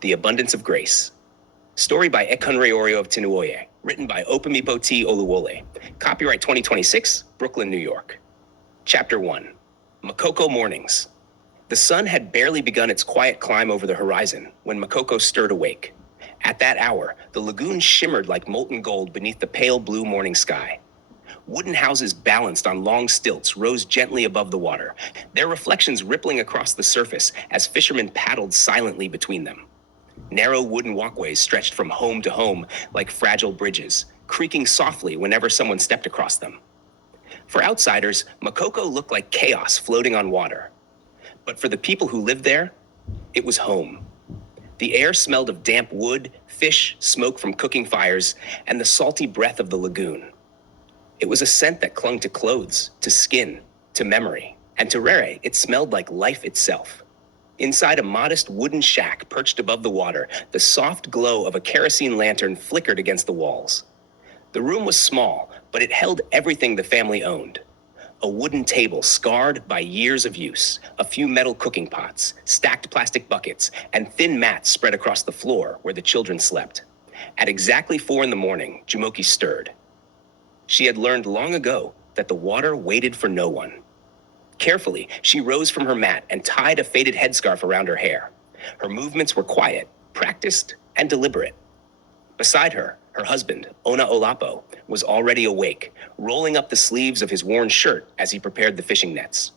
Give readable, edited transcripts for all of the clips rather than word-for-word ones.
The Abundance of Grace. Story by Ekunrereoreofe, written by Opemipo Oluwole. Copyright 2026, Brooklyn, New York. Chapter 1. Makoko Mornings. The sun had barely begun its quiet climb over the horizon when Makoko stirred awake. At that hour, the lagoon shimmered like molten gold beneath the pale blue morning sky. Wooden houses balanced on long stilts rose gently above the water, their reflections rippling across the surface as fishermen paddled silently between them. Narrow wooden walkways stretched from home to home like fragile bridges, creaking softly whenever someone stepped across them. For outsiders, Makoko looked like chaos floating on water. But for the people who lived there, it was home. The air smelled of damp wood, fish, smoke from cooking fires, and the salty breath of the lagoon. It was a scent that clung to clothes, to skin, to memory, and to Rere, it smelled like life itself. Inside a modest wooden shack perched above the water, the soft glow of a kerosene lantern flickered against the walls. The room was small, but it held everything the family owned. A wooden table scarred by years of use, a few metal cooking pots, stacked plastic buckets, and thin mats spread across the floor where the children slept. At exactly 4 a.m, Jumoke stirred. She had learned long ago that the water waited for no one. Carefully, she rose from her mat and tied a faded headscarf around her hair. Her movements were quiet, practiced, and deliberate. Beside her, her husband, Oluwole, was already awake, rolling up the sleeves of his worn shirt as he prepared the fishing nets.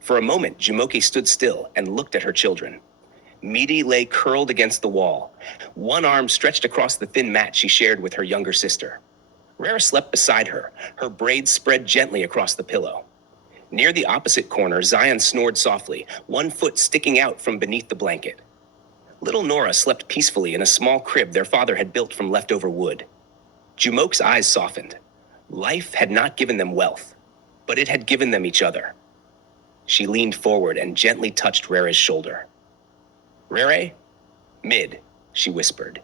For a moment, Jumoke stood still and looked at her children. Midi lay curled against the wall, one arm stretched across the thin mat she shared with her younger sister. Rere slept beside her, her braids spread gently across the pillow. Near the opposite corner, Zion snored softly, one foot sticking out from beneath the blanket. Little Nora slept peacefully in a small crib their father had built from leftover wood. Jumoke's eyes softened. Life had not given them wealth, but it had given them each other. She leaned forward and gently touched Rere's shoulder. "Rere?" "Mid," she whispered.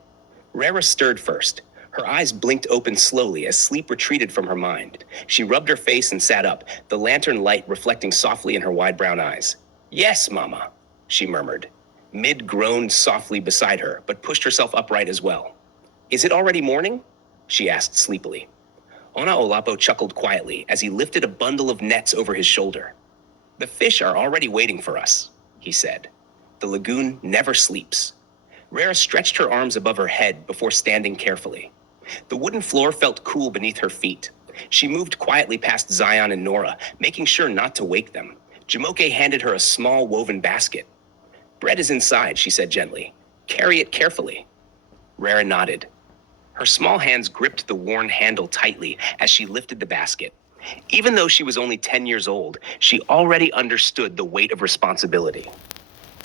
Rere stirred first. Her eyes blinked open slowly as sleep retreated from her mind. She rubbed her face and sat up, the lantern light reflecting softly in her wide brown eyes. "Yes, Mama," she murmured. Mid groaned softly beside her, but pushed herself upright as well. "Is it already morning?" she asked sleepily. Oluwole chuckled quietly as he lifted a bundle of nets over his shoulder. "The fish are already waiting for us," he said. "The lagoon never sleeps." Rere stretched her arms above her head before standing carefully. The wooden floor felt cool beneath her feet. She moved quietly past Zion and Nora, making sure not to wake them. Jumoke handed her a small woven basket. "Bread is inside," she said gently. "Carry it carefully." Rere nodded. Her small hands gripped the worn handle tightly as she lifted the basket. Even though she was only 10 years old, she already understood the weight of responsibility.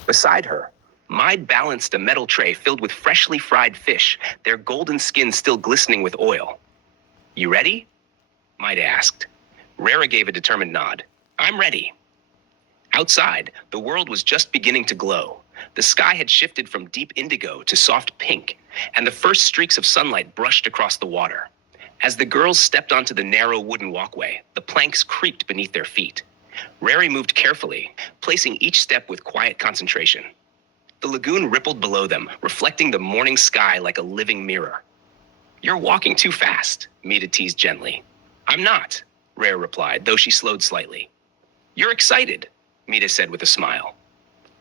Beside her, Maid balanced a metal tray filled with freshly fried fish, their golden skins still glistening with oil. "You ready?" Maid asked. Rere gave a determined nod. "I'm ready." Outside, the world was just beginning to glow. The sky had shifted from deep indigo to soft pink, and the first streaks of sunlight brushed across the water. As the girls stepped onto the narrow wooden walkway, the planks creaked beneath their feet. Rere moved carefully, placing each step with quiet concentration. The lagoon rippled below them, reflecting the morning sky like a living mirror. "You're walking too fast," Mita teased gently. "I'm not," Rere replied, though she slowed slightly. "You're excited," Mita said with a smile.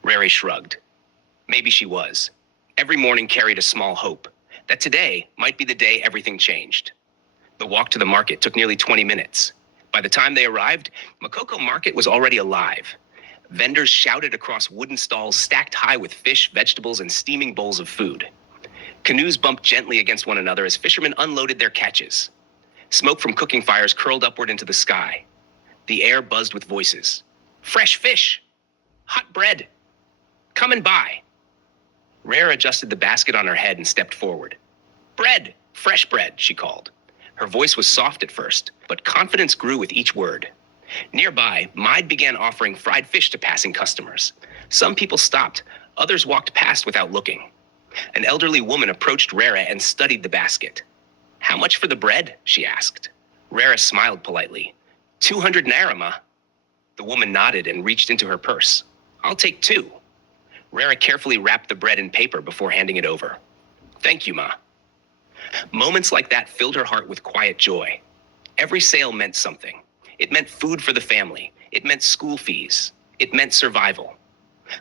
Rere shrugged. Maybe she was. Every morning carried a small hope that today might be the day everything changed. The walk to the market took nearly 20 minutes. By the time they arrived, Makoko Market was already alive. Vendors shouted across wooden stalls stacked high with fish, vegetables, and steaming bowls of food. Canoes bumped gently against one another as fishermen unloaded their catches. Smoke from cooking fires curled upward into the sky. The air buzzed with voices. "Fresh fish! Hot bread! Come and buy!" Rere adjusted the basket on her head and stepped forward. "Bread! Fresh bread!" she called. Her voice was soft at first, but confidence grew with each word. Nearby, Maid began offering fried fish to passing customers. Some people stopped, others walked past without looking. An elderly woman approached Rere and studied the basket. "How much for the bread?" she asked. Rere smiled politely. 200 naira, ma." The woman nodded and reached into her purse. "I'll take 2." Rere carefully wrapped the bread in paper before handing it over. Thank you, Ma. Moments like that filled her heart with quiet joy. Every sale meant something. It meant food for the family. It meant school fees. It meant survival.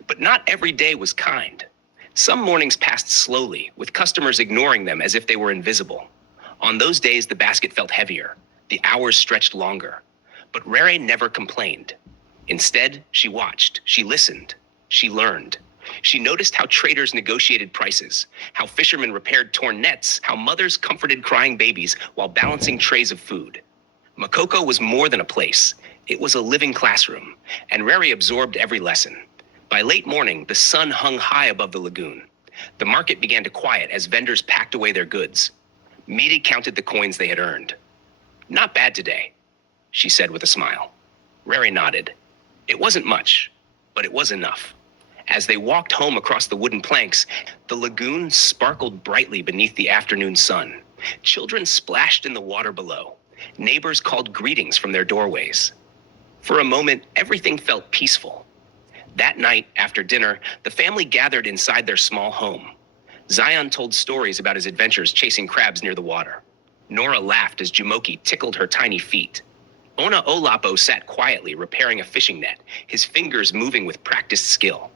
But not every day was kind. Some mornings passed slowly, with customers ignoring them as if they were invisible. On those days, the basket felt heavier. The hours stretched longer. But Rere never complained. Instead, she watched, she listened, she learned. She noticed how traders negotiated prices, how fishermen repaired torn nets, how mothers comforted crying babies while balancing trays of food. Makoko was more than a place. It was a living classroom, and Rere absorbed every lesson. By late morning, the sun hung high above the lagoon. The market began to quiet as vendors packed away their goods. Miri counted the coins they had earned. Not bad today, she said with a smile. Rere nodded. It wasn't much, but it was enough. As they walked home across the wooden planks, the lagoon sparkled brightly beneath the afternoon sun. Children splashed in the water below. Neighbors called greetings from their doorways. For a moment, everything felt peaceful. That night, after dinner, the family gathered inside their small home. Zion told stories about his adventures chasing crabs near the water. Nora laughed as Jumoke tickled her tiny feet. Ona Olapo sat quietly repairing a fishing net, his fingers moving with practiced skill.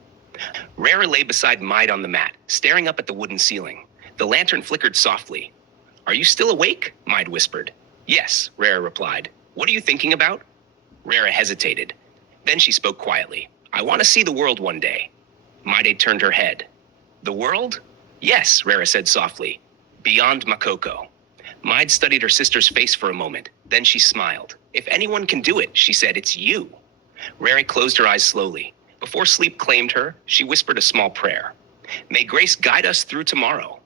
Rere lay beside Maid on the mat, staring up at the wooden ceiling. The lantern flickered softly. Are you still awake? Maid whispered. Yes, Rere replied. What are you thinking about? Rere hesitated. Then she spoke quietly. I want to see the world one day. Maid turned her head. The world? Yes, Rere said softly. Beyond Makoko. Maid studied her sister's face for a moment. Then she smiled. If anyone can do it, she said, it's you. Rere closed her eyes slowly. Before sleep claimed her, she whispered a small prayer. May grace guide us through tomorrow.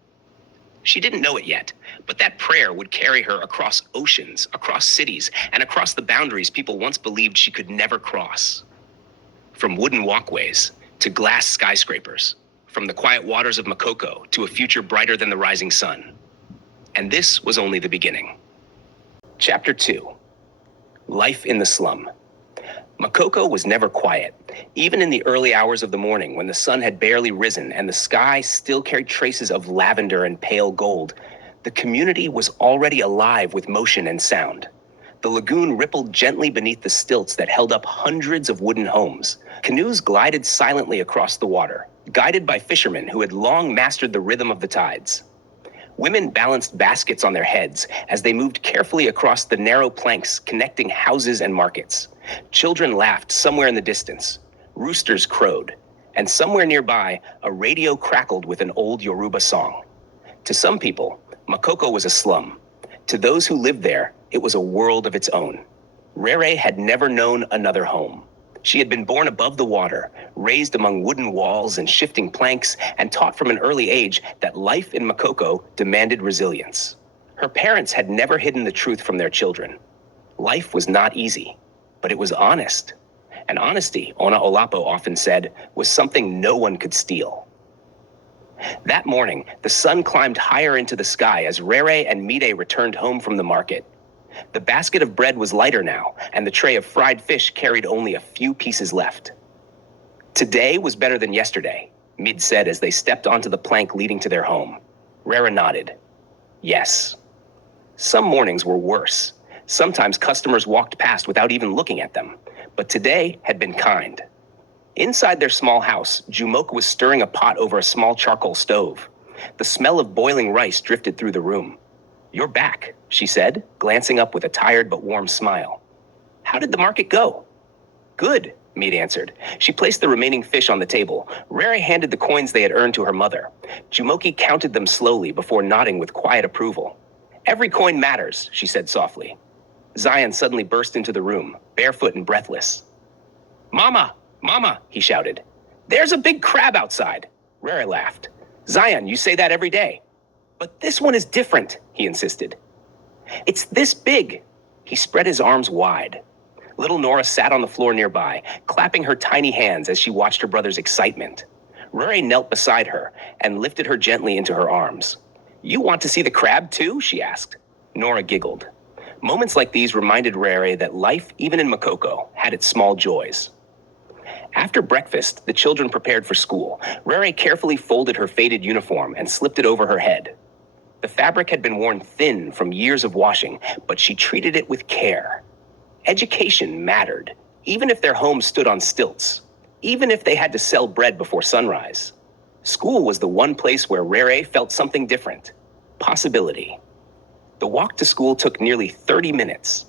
She didn't know it yet, but that prayer would carry her across oceans, across cities, and across the boundaries people once believed she could never cross. From wooden walkways to glass skyscrapers, from the quiet waters of Makoko to a future brighter than the rising sun. And this was only the beginning. Chapter 2. Life in the Slum. Makoko was never quiet, even in the early hours of the morning when the sun had barely risen and the sky still carried traces of lavender and pale gold. The community was already alive with motion and sound. The lagoon rippled gently beneath the stilts that held up hundreds of wooden homes. Canoes glided silently across the water, guided by fishermen who had long mastered the rhythm of the tides. Women balanced baskets on their heads as they moved carefully across the narrow planks connecting houses and markets. Children laughed somewhere in the distance. Roosters crowed, and somewhere nearby, a radio crackled with an old Yoruba song. To some people, Makoko was a slum. To those who lived there, it was a world of its own. Rere had never known another home. She had been born above the water, raised among wooden walls and shifting planks, and taught from an early age that life in Makoko demanded resilience. Her parents had never hidden the truth from their children. Life was not easy, but it was honest. And honesty, Ona Olapo often said, was something no one could steal. That morning, the sun climbed higher into the sky as Rere and Mide returned home from the market. The basket of bread was lighter now, and the tray of fried fish carried only a few pieces left. Today was better than yesterday, Mid said as they stepped onto the plank leading to their home. Rere nodded. Yes. Some mornings were worse. Sometimes customers walked past without even looking at them, but today had been kind. Inside their small house, Jumoke was stirring a pot over a small charcoal stove. The smell of boiling rice drifted through the room. You're back, she said, glancing up with a tired but warm smile. How did the market go? Good, Mead answered. She placed the remaining fish on the table. Rere handed the coins they had earned to her mother. Jumoke counted them slowly before nodding with quiet approval. Every coin matters, she said softly. Zion suddenly burst into the room, barefoot and breathless. Mama, Mama, he shouted. There's a big crab outside. Rere laughed. Zion, you say that every day. But this one is different, he insisted. It's this big. He spread his arms wide. Little Nora sat on the floor nearby, clapping her tiny hands as she watched her brother's excitement. Rere knelt beside her and lifted her gently into her arms. You want to see the crab too? She asked. Nora giggled. Moments like these reminded Rere that life, even in Makoko, had its small joys. After breakfast, the children prepared for school. Rere carefully folded her faded uniform and slipped it over her head. The fabric had been worn thin from years of washing, but she treated it with care. Education mattered, even if their home stood on stilts, even if they had to sell bread before sunrise. School was the one place where Rere felt something different. Possibility. The walk to school took nearly 30 minutes.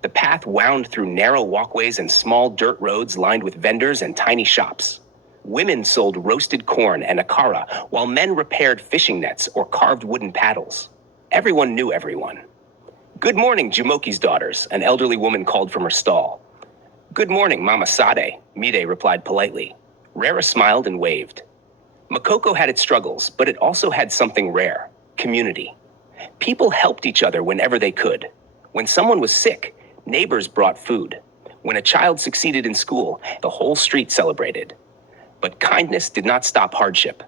The path wound through narrow walkways and small dirt roads lined with vendors and tiny shops. Women sold roasted corn and akara, while men repaired fishing nets or carved wooden paddles. Everyone knew everyone. "Good morning, Jumoki's daughters," an elderly woman called from her stall. "Good morning, Mama Sade," Mide replied politely. Rere smiled and waved. Makoko had its struggles, but it also had something rare: community. People helped each other whenever they could. When someone was sick, neighbors brought food. When a child succeeded in school, the whole street celebrated. But kindness did not stop hardship.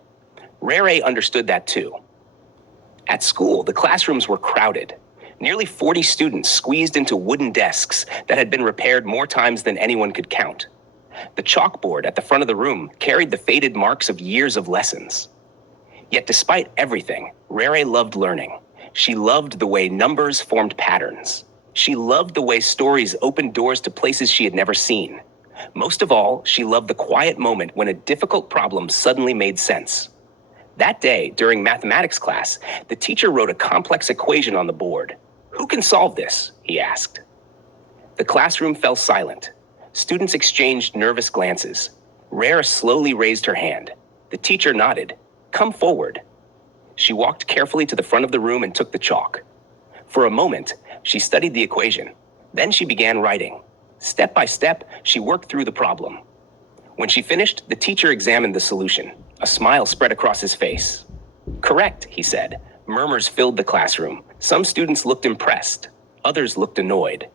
Rere understood that too. At school, the classrooms were crowded. Nearly 40 students squeezed into wooden desks that had been repaired more times than anyone could count. The chalkboard at the front of the room carried the faded marks of years of lessons. Yet despite everything, Rere loved learning. She loved the way numbers formed patterns. She loved the way stories opened doors to places she had never seen. Most of all, she loved the quiet moment when a difficult problem suddenly made sense. That day, during mathematics class, the teacher wrote a complex equation on the board. "Who can solve this?" he asked. The classroom fell silent. Students exchanged nervous glances. Rere slowly raised her hand. The teacher nodded. "Come forward." She walked carefully to the front of the room and took the chalk. For a moment, she studied the equation. Then she began writing. Step by step, she worked through the problem. When she finished, the teacher examined the solution. A smile spread across his face. "Correct," he said. Murmurs filled the classroom. Some students looked impressed. Others looked annoyed.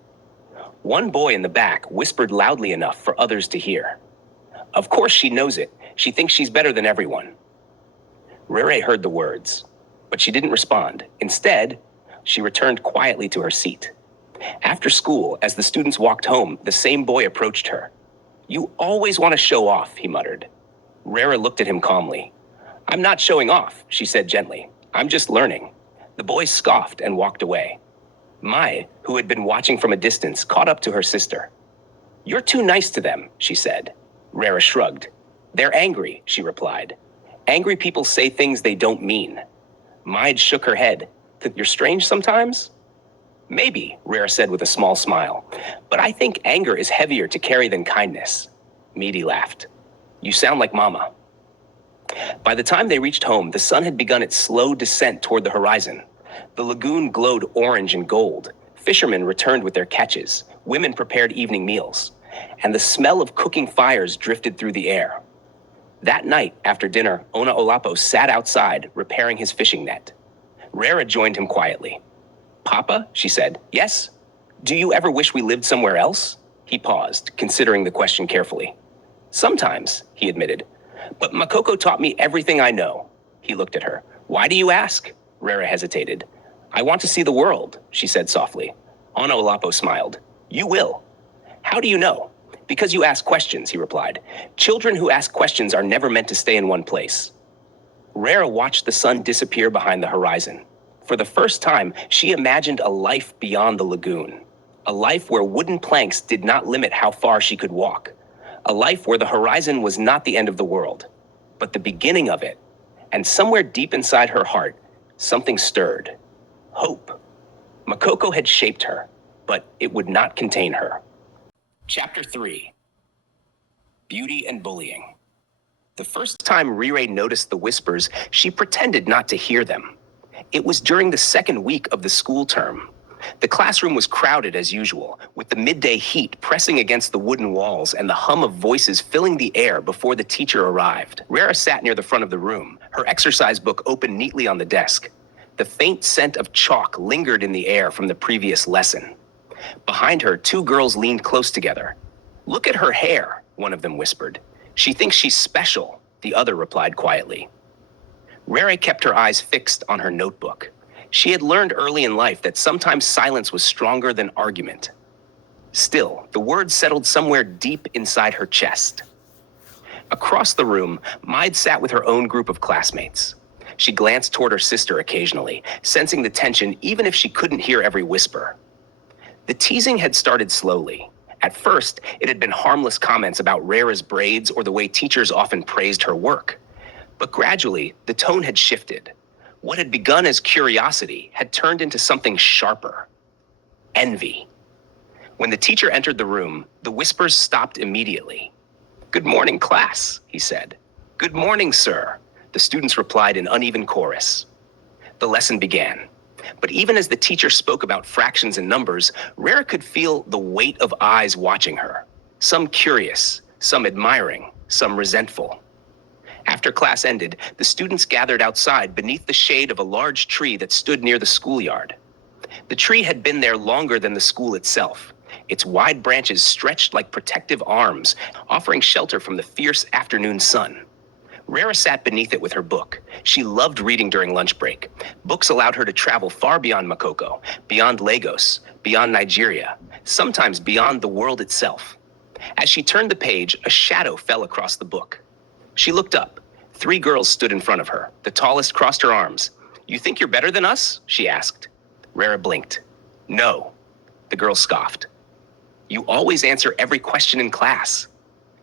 One boy in the back whispered loudly enough for others to hear. "Of course she knows it. She thinks she's better than everyone." Rere heard the words, but she didn't respond. Instead, she returned quietly to her seat. After school, as the students walked home, the same boy approached her. "You always want to show off," he muttered. Rere looked at him calmly. "I'm not showing off," she said gently. "I'm just learning." The boy scoffed and walked away. Mai, who had been watching from a distance, caught up to her sister. "You're too nice to them," she said. Rere shrugged. "They're angry," she replied. "Angry people say things they don't mean." Mai shook her head. "That you're strange sometimes?" "Maybe," Rere said with a small smile. "But I think anger is heavier to carry than kindness." Midi laughed. "You sound like Mama." By the time they reached home, the sun had begun its slow descent toward the horizon. The lagoon glowed orange and gold. Fishermen returned with their catches. Women prepared evening meals. And the smell of cooking fires drifted through the air. That night, after dinner, Ona Olapo sat outside, repairing his fishing net. Rere joined him quietly. "Papa," she said. "Yes? Do you ever wish we lived somewhere else?" He paused, considering the question carefully. "Sometimes," he admitted. "But Makoko taught me everything I know." He looked at her. "Why do you ask?" Rere hesitated. "I want to see the world," she said softly. Ona Olapo smiled. "You will." "How do you know?" "Because you ask questions," he replied. "Children who ask questions are never meant to stay in one place." Rere watched the sun disappear behind the horizon. For the first time, she imagined a life beyond the lagoon. A life where wooden planks did not limit how far she could walk. A life where the horizon was not the end of the world, but the beginning of it. And somewhere deep inside her heart, something stirred. Hope. Makoko had shaped her, but it would not contain her. Chapter 3. Beauty and Bullying. The first time Rere noticed the whispers, she pretended not to hear them. It was during the second week of the school term. The classroom was crowded as usual, with the midday heat pressing against the wooden walls and the hum of voices filling the air before the teacher arrived. Rere sat near the front of the room, her exercise book open neatly on the desk. The faint scent of chalk lingered in the air from the previous lesson. Behind her, two girls leaned close together. "Look at her hair," one of them whispered. "She thinks she's special," the other replied quietly. Rere kept her eyes fixed on her notebook. She had learned early in life that sometimes silence was stronger than argument. Still, the words settled somewhere deep inside her chest. Across the room, Maid sat with her own group of classmates. She glanced toward her sister occasionally, sensing the tension even if she couldn't hear every whisper. The teasing had started slowly. At first, it had been harmless comments about Rere's braids or the way teachers often praised her work. But gradually, the tone had shifted. What had begun as curiosity had turned into something sharper. Envy. When the teacher entered the room, the whispers stopped immediately. "Good morning, class," he said. "Good morning, sir," the students replied in uneven chorus. The lesson began. But even as the teacher spoke about fractions and numbers, Rere could feel the weight of eyes watching her. Some curious, some admiring, some resentful. After class ended, the students gathered outside beneath the shade of a large tree that stood near the schoolyard. The tree had been there longer than the school itself. Its wide branches stretched like protective arms, offering shelter from the fierce afternoon sun. Rere sat beneath it with her book. She loved reading during lunch break. Books allowed her to travel far beyond Makoko, beyond Lagos, beyond Nigeria, sometimes beyond the world itself. As she turned the page, a shadow fell across the book. She looked up. 3 girls stood in front of her. The tallest crossed her arms. "You think you're better than us?" she asked. Rere blinked. "No," the girl scoffed. "You always answer every question in class."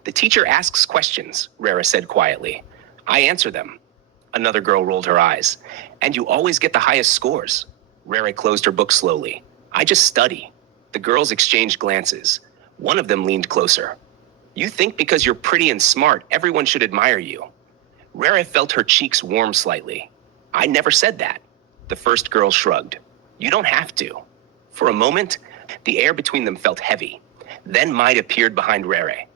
"The teacher asks questions," Rere said quietly. "I answer them." Another girl rolled her eyes. "And you always get the highest scores." Rere closed her book slowly. "I just study." The girls exchanged glances. One of them leaned closer. "You think because you're pretty and smart, everyone should admire you." Rere felt her cheeks warm slightly. "I never said that." The first girl shrugged. "You don't have to." For a moment, the air between them felt heavy. Then Maid appeared behind Rere.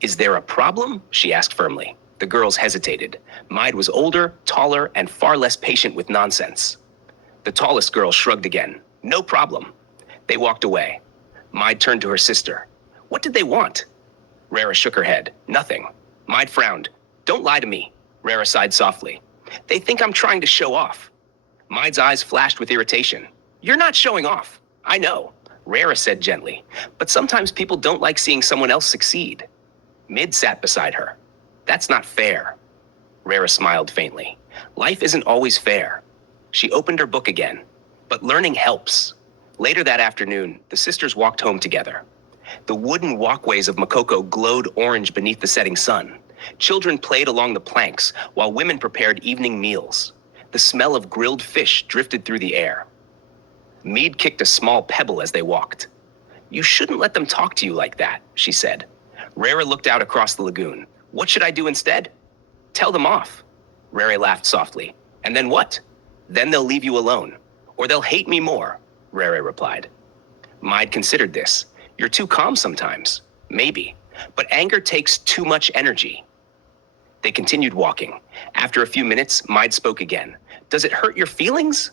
"Is there a problem?" she asked firmly. The girls hesitated. Maid was older, taller, and far less patient with nonsense. The tallest girl shrugged again. "No problem." They walked away. Maid turned to her sister. "What did they want?" Rere shook her head. "Nothing." Maid frowned. "Don't lie to me." Rere sighed softly. "They think I'm trying to show off." Maid's eyes flashed with irritation. "You're not showing off." "I know," Rere said gently, "but sometimes people don't like seeing someone else succeed." Mid sat beside her. "That's not fair." Rere smiled faintly. "Life isn't always fair." She opened her book again. "But learning helps." Later that afternoon, the sisters walked home together. The wooden walkways of Makoko glowed orange beneath the setting sun. Children played along the planks, while women prepared evening meals. The smell of grilled fish drifted through the air. Mead kicked a small pebble as they walked. "You shouldn't let them talk to you like that," she said. Rere looked out across the lagoon. "What should I do instead?" "Tell them off." Rere laughed softly. "And then what?" "Then they'll leave you alone. Or they'll hate me more," Rere replied. Maid considered this. "You're too calm sometimes." "Maybe. But anger takes too much energy." They continued walking. After a few minutes, Maid spoke again. "Does it hurt your feelings?"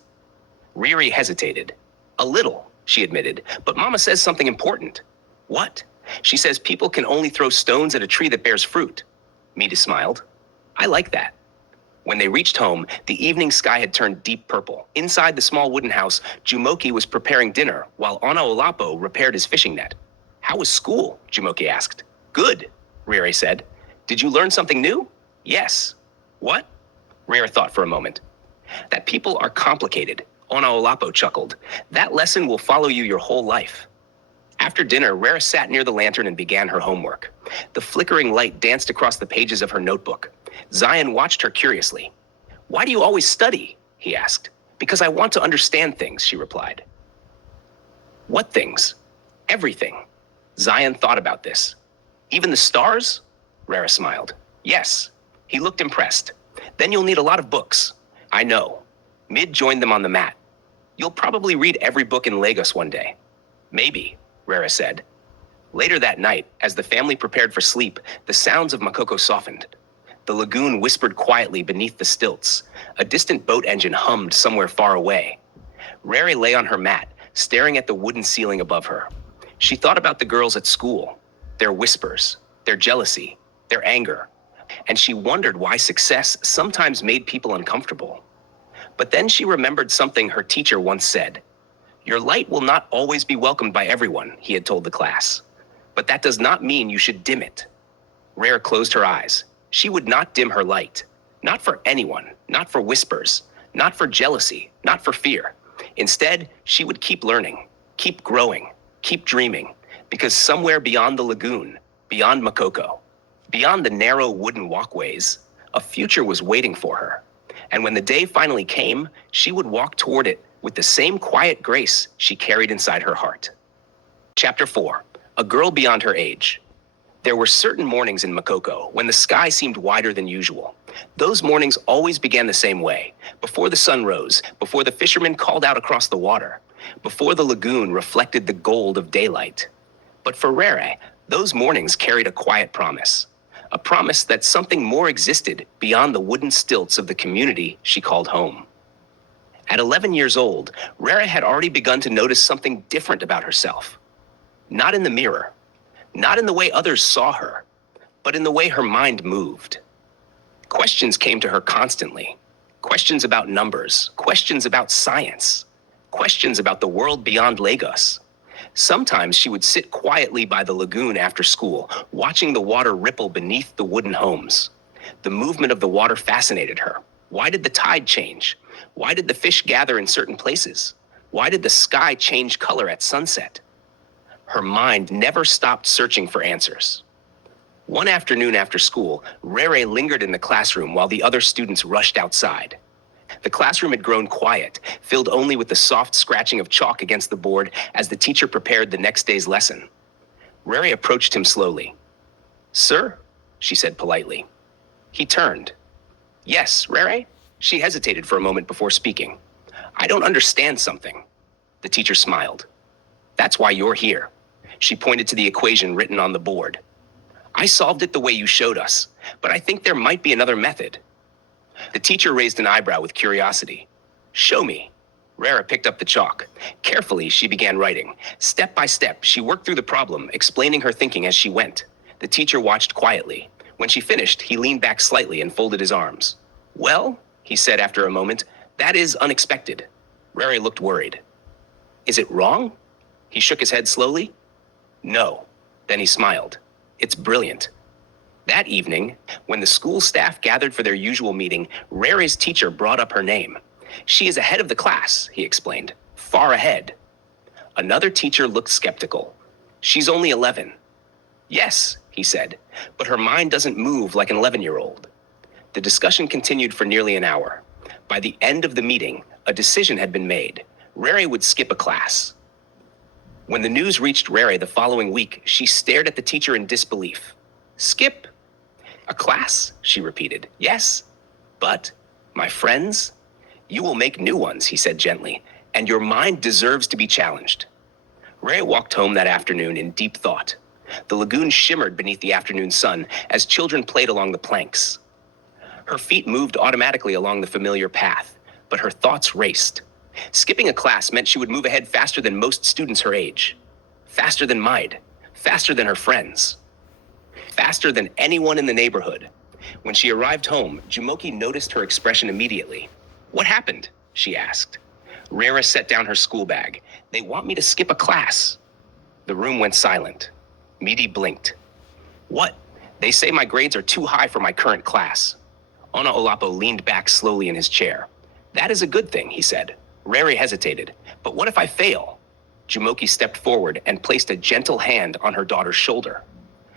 Rere hesitated. "A little," she admitted, "but Mama says something important." "What?" "She says people can only throw stones at a tree that bears fruit." Mita smiled. "I like that." When they reached home, the evening sky had turned deep purple. Inside the small wooden house, Jumoke was preparing dinner while Olapo repaired his fishing net. "How was school?" Jumoke asked. "Good," Rere said. "Did you learn something new?" "Yes." "What?" Rere thought for a moment. "That people are complicated," Olapo chuckled. "That lesson will follow you your whole life." After dinner, Rere sat near the lantern and began her homework. The flickering light danced across the pages of her notebook. Zion watched her curiously. "Why do you always study?" he asked. "Because I want to understand things," she replied. "What things?" "Everything." Zion thought about this. "Even the stars?" Rere smiled. "Yes." He looked impressed. "Then you'll need a lot of books." "I know." Mid joined them on the mat. "You'll probably read every book in Lagos one day." "Maybe," Rere said. Later that night, as the family prepared for sleep, the sounds of Makoko softened. The lagoon whispered quietly beneath the stilts. A distant boat engine hummed somewhere far away. Rere lay on her mat, staring at the wooden ceiling above her. She thought about the girls at school, their whispers, their jealousy, their anger, and she wondered why success sometimes made people uncomfortable. But then she remembered something her teacher once said. "Your light will not always be welcomed by everyone," he had told the class. "But that does not mean you should dim it." Rere closed her eyes. She would not dim her light. Not for anyone, not for whispers, not for jealousy, not for fear. Instead, she would keep learning, keep growing, keep dreaming, because somewhere beyond the lagoon, beyond Makoko, beyond the narrow wooden walkways, a future was waiting for her. And when the day finally came, she would walk toward it with the same quiet grace she carried inside her heart. Chapter 4. A Girl Beyond Her Age. There were certain mornings in Makoko when the sky seemed wider than usual. Those mornings always began the same way, before the sun rose, before the fishermen called out across the water, before the lagoon reflected the gold of daylight. But for Rere, those mornings carried a quiet promise. A promise that something more existed beyond the wooden stilts of the community she called home. At 11 years old, Rere had already begun to notice something different about herself. Not in the mirror, not in the way others saw her, but in the way her mind moved. Questions came to her constantly. Questions about numbers, questions about science, questions about the world beyond Lagos. Sometimes she would sit quietly by the lagoon after school, watching the water ripple beneath the wooden homes. The movement of the water fascinated her. Why did the tide change? Why did the fish gather in certain places? Why did the sky change color at sunset? Her mind never stopped searching for answers. One afternoon after school, Rere lingered in the classroom while the other students rushed outside. The classroom had grown quiet, filled only with the soft scratching of chalk against the board as the teacher prepared the next day's lesson. Rere approached him slowly. "Sir?" she said politely. He turned. "Yes, Rere?" She hesitated for a moment before speaking. "I don't understand something." The teacher smiled. "That's why you're here." She pointed to the equation written on the board. "I solved it the way you showed us, but I think there might be another method." The teacher raised an eyebrow with curiosity. "Show me." Rere picked up the chalk. Carefully, she began writing. Step by step, she worked through the problem, explaining her thinking as she went. The teacher watched quietly. When she finished, he leaned back slightly and folded his arms. "Well," he said after a moment, "that is unexpected." Rere looked worried. "Is it wrong?" He shook his head slowly. "No." Then he smiled. "It's brilliant." That evening, when the school staff gathered for their usual meeting, Rere's teacher brought up her name. "She is ahead of the class," he explained. "Far ahead." Another teacher looked skeptical. "She's only 11. "Yes," he said, "but her mind doesn't move like an 11-year-old. The discussion continued for nearly an hour. By the end of the meeting, a decision had been made. Rere would skip a class. When the news reached Rere the following week, she stared at the teacher in disbelief. "Skip? A class?" she repeated. "Yes, but my friends? You will make new ones," he said gently, "and your mind deserves to be challenged." Rere walked home that afternoon in deep thought. The lagoon shimmered beneath the afternoon sun as children played along the planks. Her feet moved automatically along the familiar path, but her thoughts raced. Skipping a class meant she would move ahead faster than most students her age. Faster than Maid. Faster than her friends. Faster than anyone in the neighborhood. When she arrived home, Jumoke noticed her expression immediately. "What happened?" she asked. Rere set down her school bag. "They want me to skip a class." The room went silent. Midi blinked. "What? They say my grades are too high for my current class." Ona Olapo leaned back slowly in his chair. "That is a good thing," he said. Rere hesitated. "But what if I fail?" Jumoke stepped forward and placed a gentle hand on her daughter's shoulder.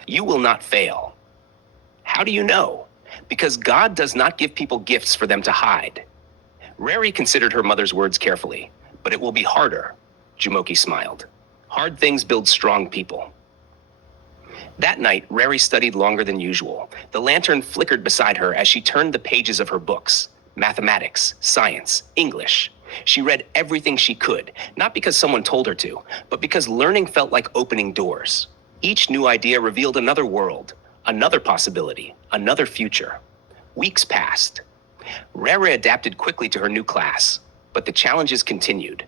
"You will not fail." "How do you know?" "Because God does not give people gifts for them to hide." Rere considered her mother's words carefully. "But it will be harder," Jumoke smiled. "Hard things build strong people." That night, Rere studied longer than usual. The lantern flickered beside her as she turned the pages of her books. Mathematics, science, English. She read everything she could, not because someone told her to, but because learning felt like opening doors. Each new idea revealed another world, another possibility, another future. Weeks passed. Rere adapted quickly to her new class, but the challenges continued.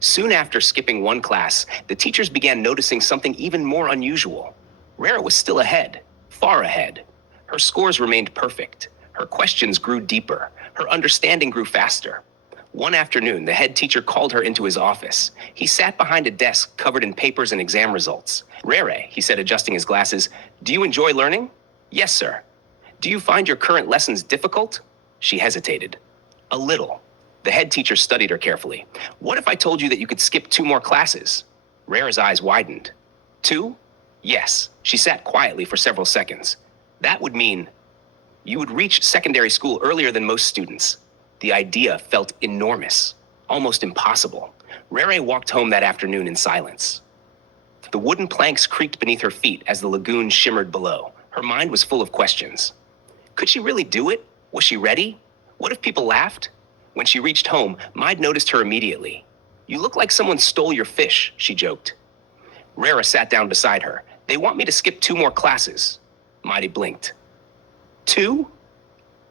Soon after skipping one class, the teachers began noticing something even more unusual. Rere was still ahead, far ahead. Her scores remained perfect. Her questions grew deeper. Her understanding grew faster. One afternoon, the head teacher called her into his office. He sat behind a desk covered in papers and exam results. "Rere," he said, adjusting his glasses, "do you enjoy learning?" "Yes, sir." Do you find your current lessons difficult? She hesitated. A little. The head teacher studied her carefully. What if I told you that you could skip 2 more classes? Rere's eyes widened. 2? Yes. She sat quietly for several seconds. That would mean you would reach secondary school earlier than most students. The idea felt enormous, almost impossible. Rere walked home that afternoon in silence. The wooden planks creaked beneath her feet as the lagoon shimmered below. Her mind was full of questions. Could she really do it? Was she ready? What if people laughed? When she reached home, Maid noticed her immediately. You look like someone stole your fish, she joked. Rere sat down beside her. They want me to skip 2 more classes. Maid blinked. 2?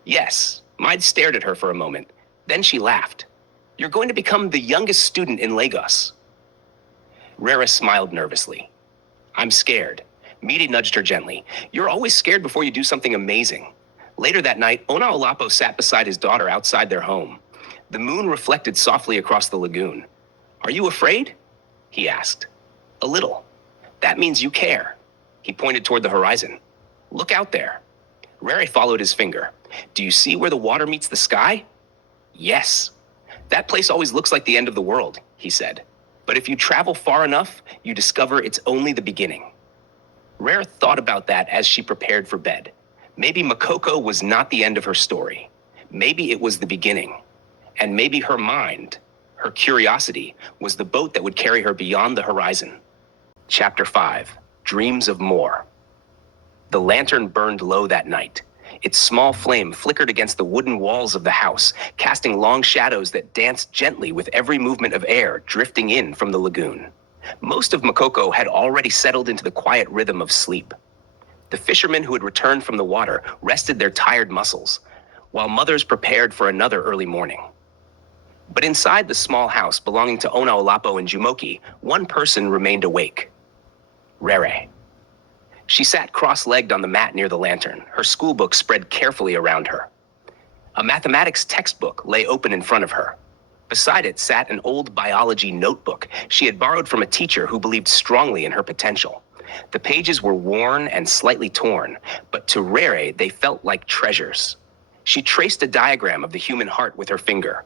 Yes. Maid stared at her for a moment. Then she laughed. You're going to become the youngest student in Lagos. Rere smiled nervously. I'm scared. Maid nudged her gently. You're always scared before you do something amazing. Later that night, Olapo sat beside his daughter outside their home. The moon reflected softly across the lagoon. Are you afraid? He asked. A little. That means you care. He pointed toward the horizon. Look out there. Rere followed his finger. Do you see where the water meets the sky? Yes. That place always looks like the end of the world, he said. But if you travel far enough, you discover it's only the beginning. Rere thought about that as she prepared for bed. Maybe Makoko was not the end of her story. Maybe it was the beginning. And maybe her mind, her curiosity, was the boat that would carry her beyond the horizon. Chapter 5. Dreams of More. The lantern burned low that night. Its small flame flickered against the wooden walls of the house, casting long shadows that danced gently with every movement of air drifting in from the lagoon. Most of Makoko had already settled into the quiet rhythm of sleep. The fishermen who had returned from the water rested their tired muscles, while mothers prepared for another early morning. But inside the small house belonging to Olapo and Jumoke, one person remained awake. Rere. She sat cross-legged on the mat near the lantern, her schoolbook spread carefully around her. A mathematics textbook lay open in front of her. Beside it sat an old biology notebook she had borrowed from a teacher who believed strongly in her potential. The pages were worn and slightly torn, but to Rere they felt like treasures. She traced a diagram of the human heart with her finger.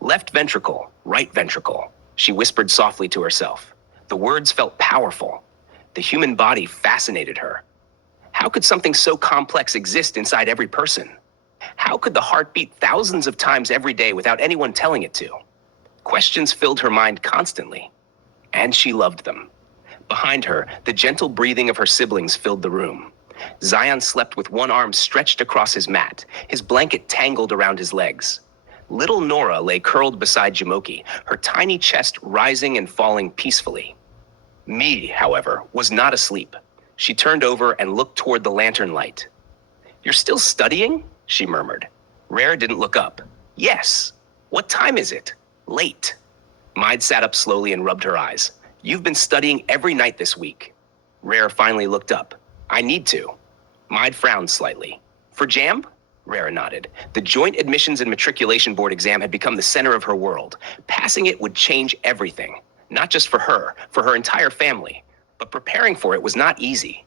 Left ventricle, right ventricle, she whispered softly to herself. The words felt powerful. The human body fascinated her. How could something so complex exist inside every person? How could the heart beat thousands of times every day without anyone telling it to? Questions filled her mind constantly, and she loved them. Behind her, the gentle breathing of her siblings filled the room. Zion slept with one arm stretched across his mat, his blanket tangled around his legs. Little Nora lay curled beside Jumoke, her tiny chest rising and falling peacefully. Me, however, was not asleep. She turned over and looked toward the lantern light. You're still studying? She murmured. Rere didn't look up. Yes. What time is it? Late. Maid sat up slowly and rubbed her eyes. You've been studying every night this week. Rere finally looked up. I need to. Maid frowned slightly. For JAMB? Rere nodded. The Joint Admissions and Matriculation Board exam had become the center of her world. Passing it would change everything. Not just for her entire family. But preparing for it was not easy.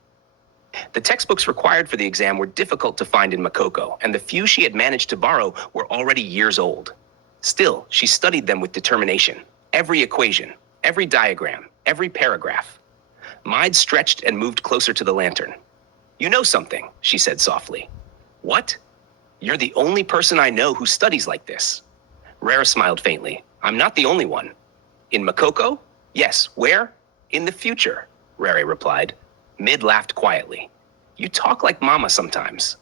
The textbooks required for the exam were difficult to find in Makoko, and the few she had managed to borrow were already years old. Still, she studied them with determination. Every equation, every diagram, every paragraph. Maid stretched and moved closer to the lantern. You know something, she said softly. What? You're the only person I know who studies like this. Rere smiled faintly. I'm not the only one. In Makoko? Yes, where? In the future, Rere replied. Mid laughed quietly. You talk like Mama sometimes.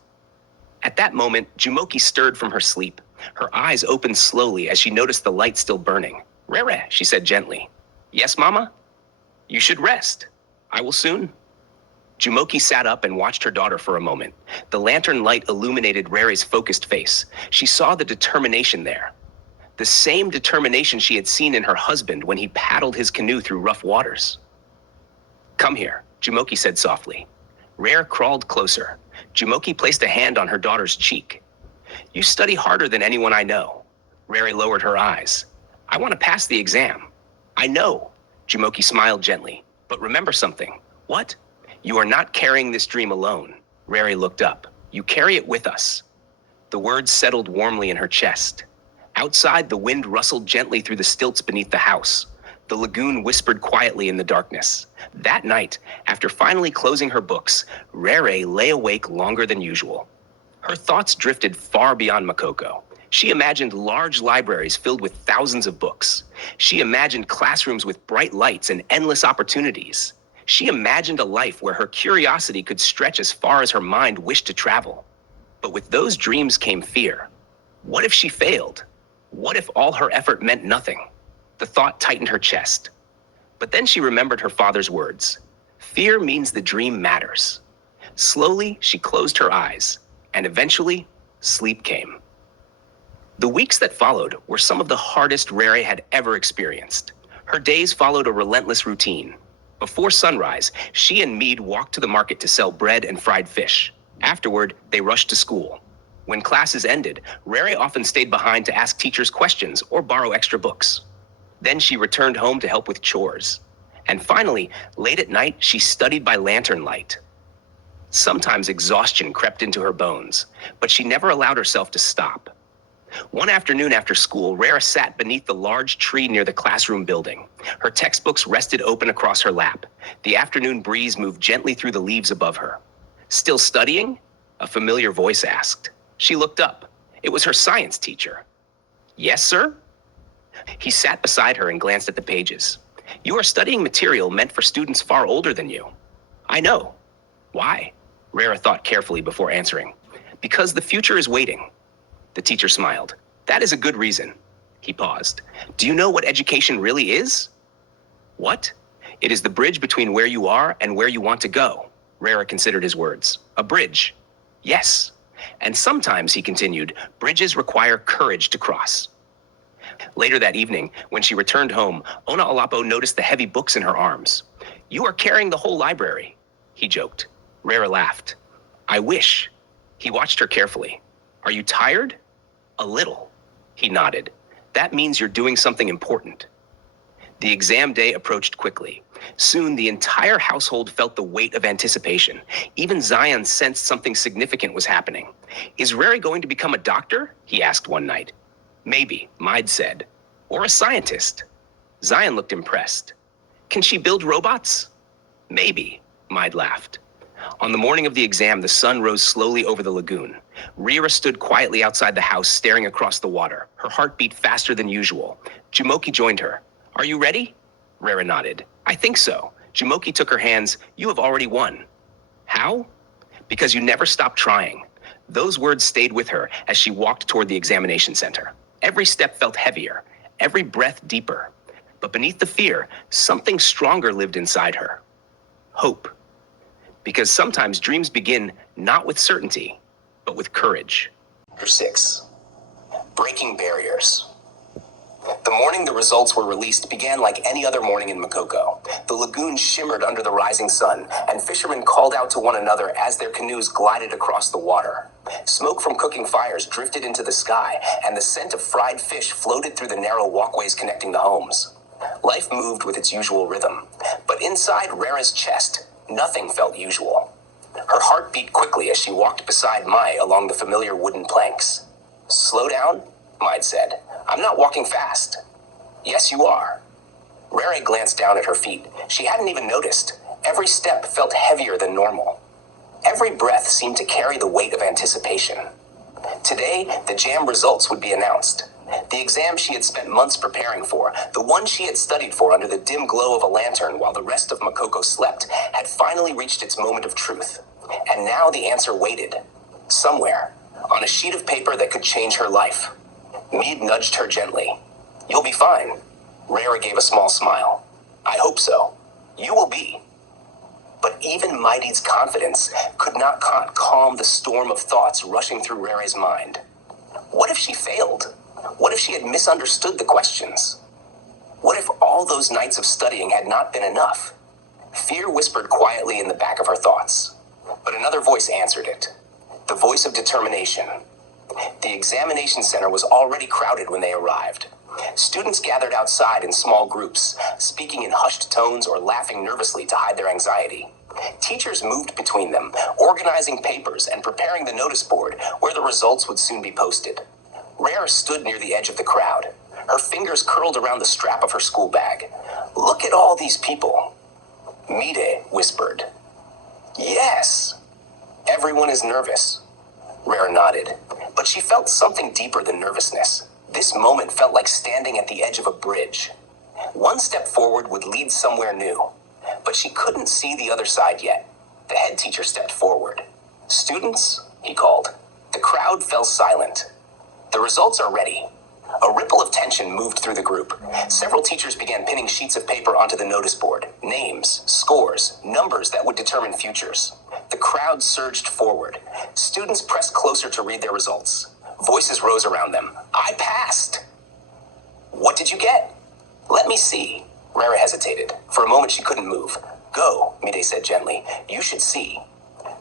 At that moment, Jumoke stirred from her sleep. Her eyes opened slowly as she noticed the light still burning. Rere, she said gently. Yes, Mama? You should rest. I will soon. Jumoke sat up and watched her daughter for a moment. The lantern light illuminated Rere's focused face. She saw the determination there. The same determination she had seen in her husband when he paddled his canoe through rough waters. Come here, Jumoke said softly. Rere crawled closer. Jumoke placed a hand on her daughter's cheek. You study harder than anyone I know. Rere lowered her eyes. I want to pass the exam. I know. Jumoke smiled gently. But remember something. What? You are not carrying this dream alone. Rere looked up. You carry it with us. The words settled warmly in her chest. Outside, the wind rustled gently through the stilts beneath the house. The lagoon whispered quietly in the darkness. That night, after finally closing her books, Rere lay awake longer than usual. Her thoughts drifted far beyond Makoko. She imagined large libraries filled with thousands of books. She imagined classrooms with bright lights and endless opportunities. She imagined a life where her curiosity could stretch as far as her mind wished to travel. But with those dreams came fear. What if she failed? What if all her effort meant nothing? The thought tightened her chest. But then she remembered her father's words. Fear means the dream matters. Slowly, she closed her eyes, and eventually, sleep came. The weeks that followed were some of the hardest Rere had ever experienced. Her days followed a relentless routine. Before sunrise, she and Mead walked to the market to sell bread and fried fish. Afterward, they rushed to school. When classes ended, Rere often stayed behind to ask teachers questions or borrow extra books. Then she returned home to help with chores. And finally, late at night, she studied by lantern light. Sometimes exhaustion crept into her bones, but she never allowed herself to stop. One afternoon after school, Rere sat beneath the large tree near the classroom building. Her textbooks rested open across her lap. The afternoon breeze moved gently through the leaves above her. Still studying? A familiar voice asked. She looked up. It was her science teacher. Yes, sir? He sat beside her and glanced at the pages. You are studying material meant for students far older than you. I know. Why? Rere thought carefully before answering. Because the future is waiting. The teacher smiled. That is a good reason. He paused. Do you know what education really is? What? It is the bridge between where you are and where you want to go. Rere considered his words. A bridge. Yes. And sometimes, he continued, bridges require courage to cross. Later that evening, when she returned home, Ona Alapo noticed the heavy books in her arms. You are carrying the whole library, he joked. Rere laughed. I wish. He watched her carefully. Are you tired? A little. He nodded. That means you're doing something important. The exam day approached quickly. Soon, the entire household felt the weight of anticipation. Even Zion sensed something significant was happening. Is Rere going to become a doctor? He asked one night. Maybe, Maid said. Or a scientist. Zion looked impressed. Can she build robots? Maybe, Maid laughed. On the morning of the exam, the sun rose slowly over the lagoon. Rere stood quietly outside the house, staring across the water. Her heart beat faster than usual. Jumoke joined her. Are you ready? Rere nodded. I think so. Jumoke took her hands. You have already won. How? Because you never stopped trying. Those words stayed with her as she walked toward the examination center. Every step felt heavier, every breath deeper. But beneath the fear, something stronger lived inside her. Hope. Because sometimes dreams begin not with certainty, but with courage. Chapter 6. Breaking Barriers. The morning the results were released began like any other morning in Makoko. The lagoon shimmered under the rising sun, and fishermen called out to one another as their canoes glided across the water. Smoke from cooking fires drifted into the sky, and the scent of fried fish floated through the narrow walkways connecting the homes. Life moved with its usual rhythm, but inside Rere's chest, nothing felt usual. Her heart beat quickly as she walked beside Mai along the familiar wooden planks. Slow down, Maid said. I'm not walking fast. Yes, you are. Rere glanced down at her feet. She hadn't even noticed. Every step felt heavier than normal. Every breath seemed to carry the weight of anticipation. Today, the jam results would be announced. The exam she had spent months preparing for, the one she had studied for under the dim glow of a lantern while the rest of Makoko slept, had finally reached its moment of truth. And now the answer waited. Somewhere, on a sheet of paper that could change her life. Mead nudged her gently. You'll be fine. Rere gave a small smile. I hope so. You will be. But even Maid's confidence could not calm the storm of thoughts rushing through Rere's mind. What if she failed? What if she had misunderstood the questions? What if all those nights of studying had not been enough? Fear whispered quietly in the back of her thoughts. But another voice answered it. The voice of determination. The examination center was already crowded when they arrived. Students gathered outside in small groups, speaking in hushed tones or laughing nervously to hide their anxiety. Teachers moved between them, organizing papers and preparing the notice board where the results would soon be posted. Rere stood near the edge of the crowd, her fingers curled around the strap of her school bag. "Look at all these people," Mide whispered. "Yes." "Everyone is nervous." Rere nodded, but she felt something deeper than nervousness. This moment felt like standing at the edge of a bridge. One step forward would lead somewhere new, but she couldn't see the other side yet. The head teacher stepped forward. "Students," he called. The crowd fell silent. "The results are ready." A ripple of tension moved through the group. Several teachers began pinning sheets of paper onto the notice board. Names, scores, numbers that would determine futures. The crowd surged forward. Students pressed closer to read their results. Voices rose around them. "I passed." "What did you get?" "Let me see." Rere hesitated. For a moment she couldn't move. "Go," Mide said gently. "You should see."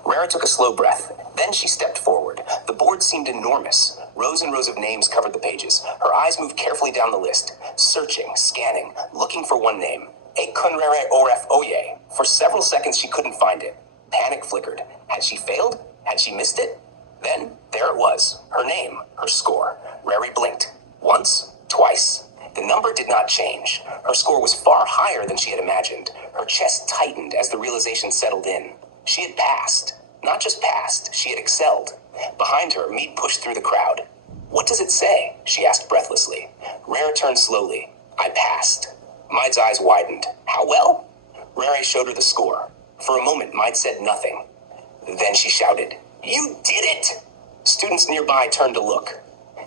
Rere took a slow breath. Then she stepped forward. The board seemed enormous. Rows and rows of names covered the pages. Her eyes moved carefully down the list, searching, scanning, looking for one name. EKUNREREOREFE. For several seconds she couldn't find it. Panic flickered. Had she failed? Had she missed it? Then, there it was. Her name, her score. Rere blinked. Once, twice. The number did not change. Her score was far higher than she had imagined. Her chest tightened as the realization settled in. She had passed. Not just passed, she had excelled. Behind her, Mead pushed through the crowd. "What does it say?" she asked breathlessly. Rere turned slowly. "I passed." Maid's eyes widened. "How well?" Rere showed her the score. For a moment, Maid said nothing. Then she shouted, "You did it!" Students nearby turned to look.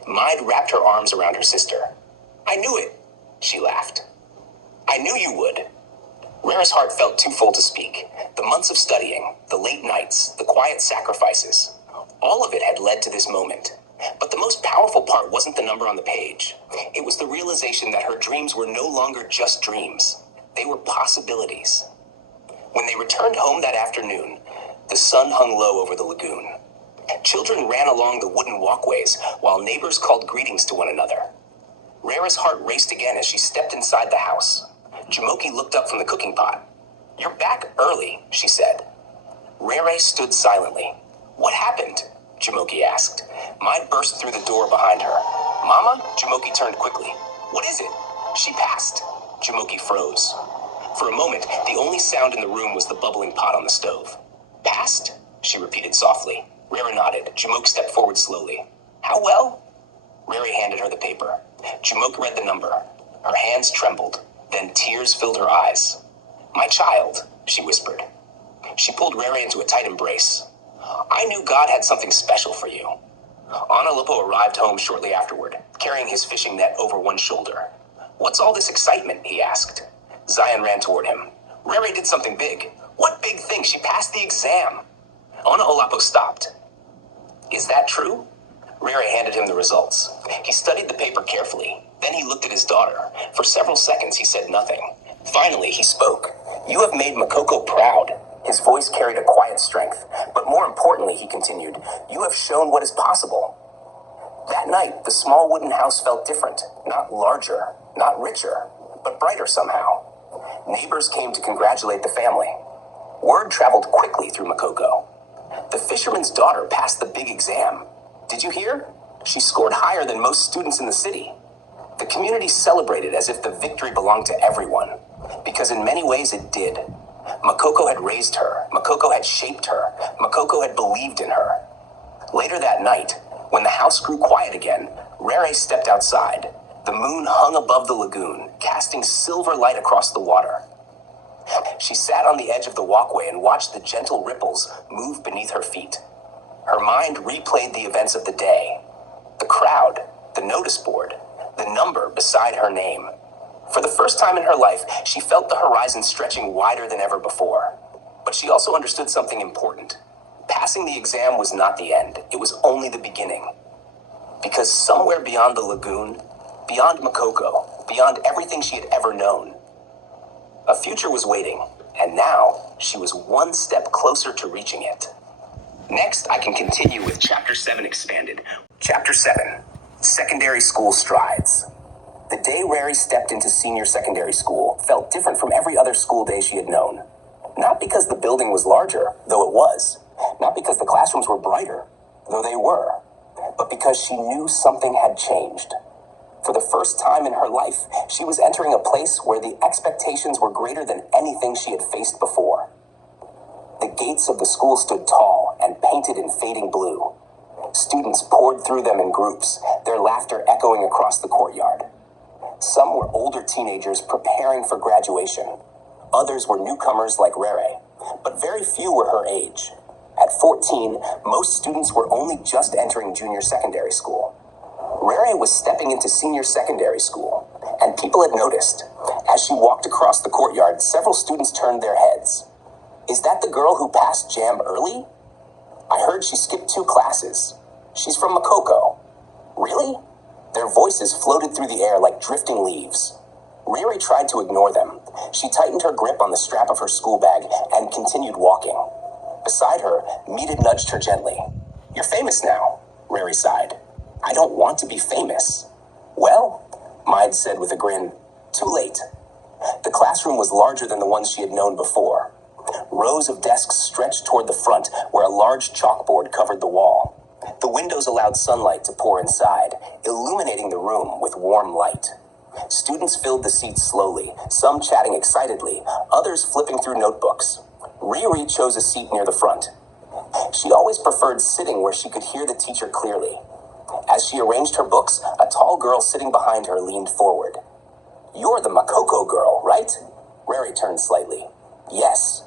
Maid wrapped her arms around her sister. "I knew it," she laughed. "I knew you would." Rere's heart felt too full to speak. The months of studying, the late nights, the quiet sacrifices, all of it had led to this moment. But the most powerful part wasn't the number on the page. It was the realization that her dreams were no longer just dreams. They were possibilities. When they returned home that afternoon, the sun hung low over the lagoon. Children ran along the wooden walkways while neighbors called greetings to one another. Rere's heart raced again as she stepped inside the house. Jamoki looked up from the cooking pot. "You're back early," she said. Rere stood silently. "What happened?" Jamoki asked. Maid burst through the door behind her. "Mama?" Jamoki turned quickly. "What is it?" "She passed." Jamoki froze. For a moment, the only sound in the room was the bubbling pot on the stove. "Passed?" she repeated softly. Rere nodded. Jamoki stepped forward slowly. "How well?" Rere handed her the paper. Jamoki read the number. Her hands trembled. Then tears filled her eyes. "My child," she whispered. She pulled Rere into a tight embrace. "I knew God had something special for you." Analopo arrived home shortly afterward, carrying his fishing net over one shoulder. "What's all this excitement?" he asked. Zion ran toward him. "Rere did something big." "What big thing? She passed the exam." Olapo stopped. "Is that true?" Rere handed him the results. He studied the paper carefully. Then he looked at his daughter. For several seconds, he said nothing. Finally, he spoke. "You have made Makoko proud." His voice carried a quiet strength. "But more importantly," he continued, "you have shown what is possible." That night, the small wooden house felt different. Not larger, not richer, but brighter somehow. Neighbors came to congratulate the family. Word traveled quickly through Makoko. The fisherman's daughter passed the big exam. Did you hear? She scored higher than most students in the city. The community celebrated as if the victory belonged to everyone, because in many ways it did. Makoko had raised her. Makoko had shaped her. Makoko had believed in her. Later that night, when the house grew quiet again, Rere stepped outside. The moon hung above the lagoon, casting silver light across the water. She sat on the edge of the walkway and watched the gentle ripples move beneath her feet. Her mind replayed the events of the day. The crowd, the notice board, the number beside her name. For the first time in her life, she felt the horizon stretching wider than ever before. But she also understood something important. Passing the exam was not the end. It was only the beginning. Because somewhere beyond the lagoon, beyond Makoko, beyond everything she had ever known, a future was waiting, and now she was one step closer to reaching it. Next, I can continue with Chapter 7 expanded. Chapter 7, Secondary School Strides. The day Rere stepped into senior secondary school felt different from every other school day she had known. Not because the building was larger, though it was. Not because the classrooms were brighter, though they were. But because she knew something had changed. For the first time in her life, she was entering a place where the expectations were greater than anything she had faced before. The gates of the school stood tall and painted in fading blue. Students poured through them in groups, their laughter echoing across the courtyard. Some were older teenagers preparing for graduation. Others were newcomers like Rere, but very few were her age. At 14, most students were only just entering junior secondary school. Rere was stepping into senior secondary school, and people had noticed. As she walked across the courtyard, several students turned their heads. Is that the girl who passed jam early? I heard she skipped 2 classes. She's from Makoko. Really? Their voices floated through the air like drifting leaves. Rere tried to ignore them. She tightened her grip on the strap of her school bag and continued walking. Beside her, Mita nudged her gently. You're famous now, Rere sighed. I don't want to be famous. Well, Mide said with a grin, too late. The classroom was larger than the ones she had known before. Rows of desks stretched toward the front, where a large chalkboard covered the wall. The windows allowed sunlight to pour inside, illuminating the room with warm light. Students filled the seats slowly, some chatting excitedly, others flipping through notebooks. Rere chose a seat near the front. She always preferred sitting where she could hear the teacher clearly. As she arranged her books, a tall girl sitting behind her leaned forward. You're the Makoko girl, right? Rere turned slightly. Yes.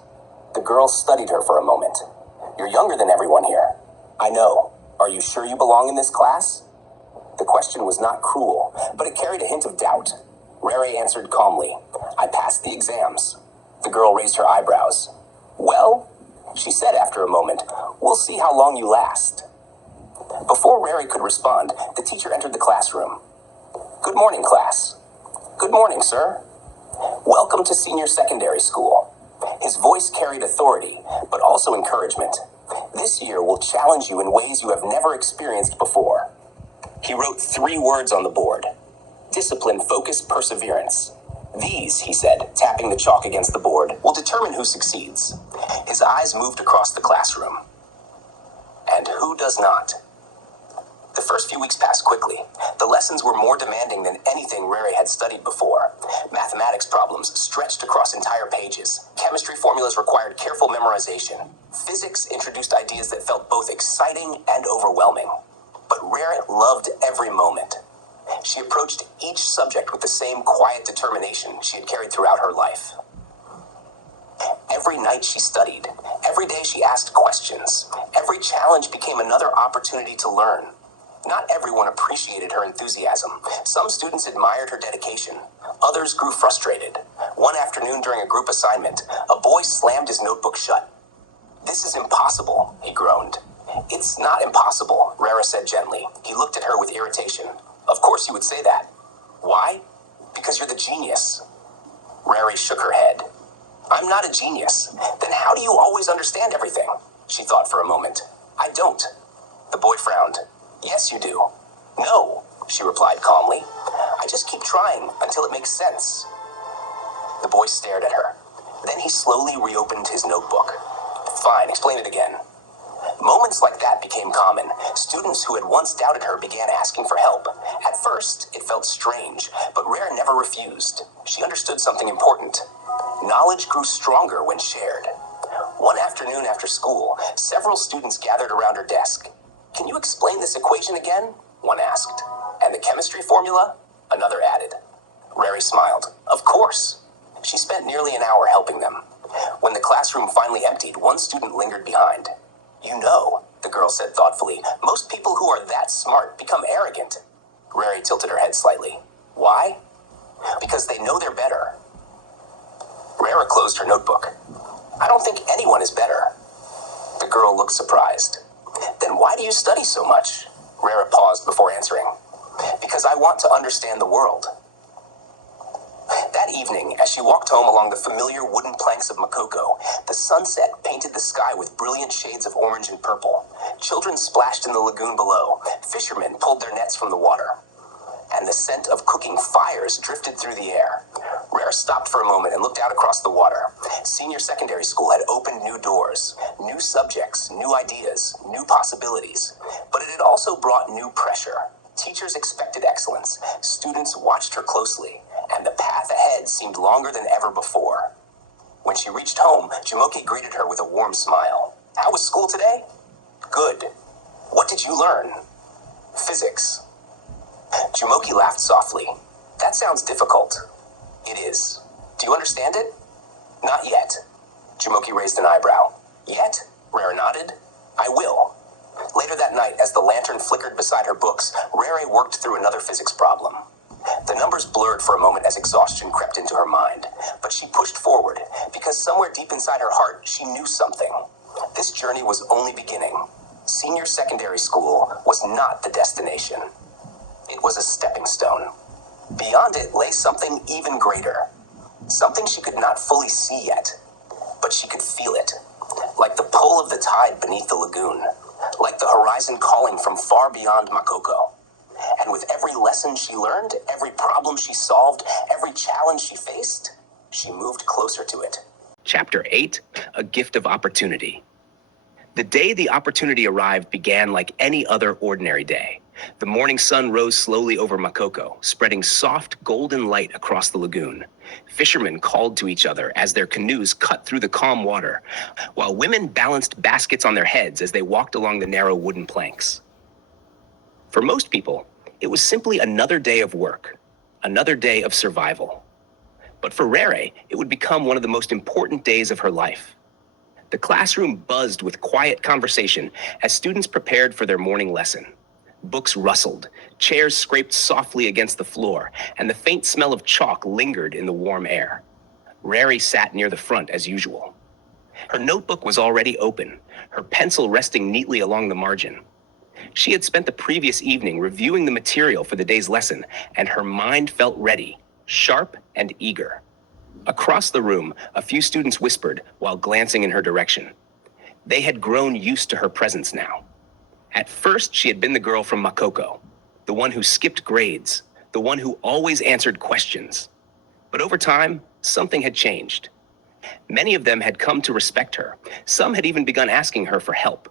The girl studied her for a moment. You're younger than everyone here. I know. Are you sure you belong in this class? The question was not cruel, but it carried a hint of doubt. Rere answered calmly. I passed the exams. The girl raised her eyebrows. Well, she said after a moment, we'll see how long you last. Before Rere could respond, the teacher entered the classroom. Good morning, class. Good morning, sir. Welcome to senior secondary school. His voice carried authority, but also encouragement. This year will challenge you in ways you have never experienced before. He wrote 3 words on the board. Discipline, focus, perseverance. These, he said, tapping the chalk against the board, will determine who succeeds. His eyes moved across the classroom. And who does not? The first few weeks passed quickly. The lessons were more demanding than anything Rere had studied before. Mathematics problems stretched across entire pages. Chemistry formulas required careful memorization. Physics introduced ideas that felt both exciting and overwhelming. But Rere loved every moment. She approached each subject with the same quiet determination she had carried throughout her life. Every night she studied. Every day she asked questions. Every challenge became another opportunity to learn. Not everyone appreciated her enthusiasm. Some students admired her dedication. Others grew frustrated. One afternoon during a group assignment, a boy slammed his notebook shut. This is impossible, he groaned. It's not impossible, Rere said gently. He looked at her with irritation. Of course you would say that. Why? Because you're the genius. Rere shook her head. I'm not a genius. Then how do you always understand everything? She thought for a moment. I don't. The boy frowned. Yes, you do. No, she replied calmly. I just keep trying until it makes sense. The boy stared at her. Then he slowly reopened his notebook. Fine, explain it again. Moments like that became common. Students who had once doubted her began asking for help. At first, it felt strange, but Rere never refused. She understood something important. Knowledge grew stronger when shared. One afternoon after school, several students gathered around her desk. Can you explain this equation again? One asked. And the chemistry formula? Another added. Rere smiled. Of course. She spent nearly an hour helping them. When the classroom finally emptied, one student lingered behind. You know, the girl said thoughtfully, most people who are that smart become arrogant. Rere tilted her head slightly. Why? Because they know they're better. Rere closed her notebook. I don't think anyone is better. The girl looked surprised. Then why do you study so much? Rere paused before answering. Because I want to understand the world. That evening, as she walked home along the familiar wooden planks of Makoko, the sunset painted the sky with brilliant shades of orange and purple. Children splashed in the lagoon below. Fishermen pulled their nets from the water. And the scent of cooking fires drifted through the air. Rere stopped for a moment and looked out across the water. Senior secondary school had opened new doors, new subjects, new ideas, new possibilities. But it had also brought new pressure. Teachers expected excellence, students watched her closely, and the path ahead seemed longer than ever before. When she reached home, Jumoke greeted her with a warm smile. "How was school today?" "Good." "What did you learn?" "Physics." Jumoke laughed softly. "That sounds difficult." "It is. Do you understand it?" "Not yet." Jumoke raised an eyebrow. "Yet?" Rere nodded. "I will." Later that night, as the lantern flickered beside her books, Rere worked through another physics problem. The numbers blurred for a moment as exhaustion crept into her mind, but she pushed forward, because somewhere deep inside her heart, she knew something. This journey was only beginning. Senior secondary school was not the destination. It was a stepping stone. Beyond it lay something even greater. Something she could not fully see yet, but she could feel it. Like the pull of the tide beneath the lagoon. Like the horizon calling from far beyond Makoko. And with every lesson she learned, every problem she solved, every challenge she faced, she moved closer to it. Chapter 8, A Gift of Opportunity. The day the opportunity arrived began like any other ordinary day. The morning sun rose slowly over Makoko, spreading soft golden light across the lagoon. Fishermen called to each other as their canoes cut through the calm water, while women balanced baskets on their heads as they walked along the narrow wooden planks. For most people, it was simply another day of work, another day of survival. But for Rere, it would become one of the most important days of her life. The classroom buzzed with quiet conversation as students prepared for their morning lesson. Books rustled, chairs scraped softly against the floor, and the faint smell of chalk lingered in the warm air. Rere sat near the front as usual. Her notebook was already open, her pencil resting neatly along the margin. She had spent the previous evening reviewing the material for the day's lesson, and her mind felt ready, sharp and eager. Across the room, a few students whispered while glancing in her direction. They had grown used to her presence now. At first, she had been the girl from Makoko, the one who skipped grades, the one who always answered questions. But over time, something had changed. Many of them had come to respect her. Some had even begun asking her for help.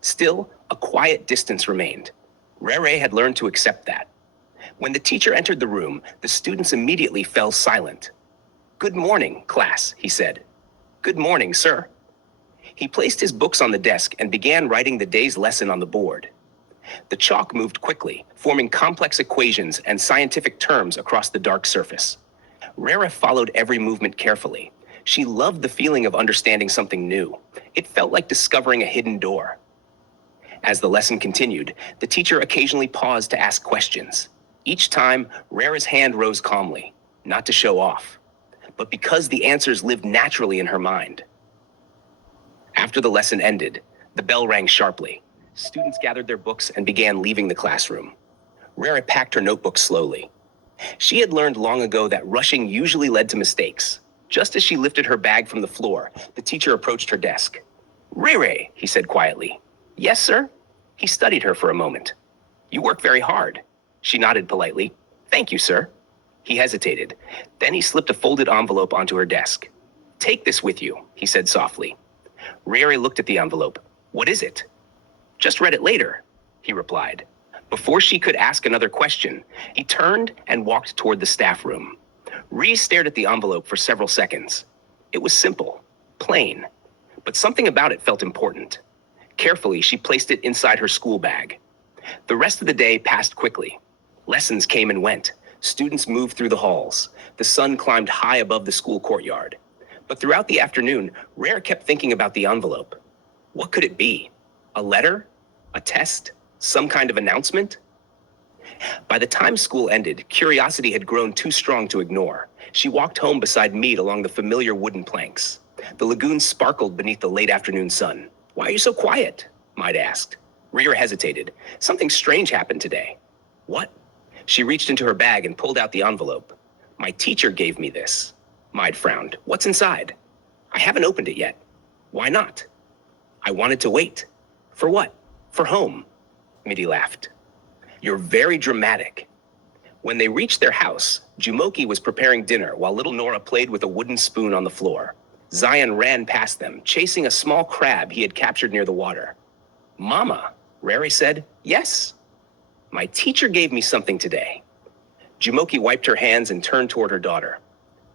Still, a quiet distance remained. Rere had learned to accept that. When the teacher entered the room, the students immediately fell silent. "Good morning, class," he said. "Good morning, sir." He placed his books on the desk and began writing the day's lesson on the board. The chalk moved quickly, forming complex equations and scientific terms across the dark surface. Rere followed every movement carefully. She loved the feeling of understanding something new. It felt like discovering a hidden door. As the lesson continued, the teacher occasionally paused to ask questions. Each time, Rere's hand rose calmly, not to show off, but because the answers lived naturally in her mind. After the lesson ended, the bell rang sharply. Students gathered their books and began leaving the classroom. Rere packed her notebook slowly. She had learned long ago that rushing usually led to mistakes. Just as she lifted her bag from the floor, the teacher approached her desk. "Rere," he said quietly. "Yes, sir?" He studied her for a moment. "You work very hard." She nodded politely. "Thank you, sir." He hesitated. Then he slipped a folded envelope onto her desk. "Take this with you," he said softly. Rere looked at the envelope. "What is it?" "Just read it later," he replied. Before she could ask another question, he turned and walked toward the staff room. Ree stared at the envelope for several seconds. It was simple, plain, but something about it felt important. Carefully, she placed it inside her school bag. The rest of the day passed quickly. Lessons came and went. Students moved through the halls. The sun climbed high above the school courtyard. But throughout the afternoon, Rere kept thinking about the envelope. What could it be? A letter? A test? Some kind of announcement? By the time school ended, curiosity had grown too strong to ignore. She walked home beside Mead along the familiar wooden planks. The lagoon sparkled beneath the late afternoon sun. "Why are you so quiet?" Mead asked. Rere hesitated. "Something strange happened today." "What?" She reached into her bag and pulled out the envelope. "My teacher gave me this." Mead frowned. "What's inside?" "I haven't opened it yet." "Why not?" "I wanted to wait." "For what?" "For home." Mitty laughed. "You're very dramatic." When they reached their house, Jumoke was preparing dinner while little Nora played with a wooden spoon on the floor. Zion ran past them, chasing a small crab he had captured near the water. "Mama," Rere said. "Yes." "My teacher gave me something today." Jumoke wiped her hands and turned toward her daughter.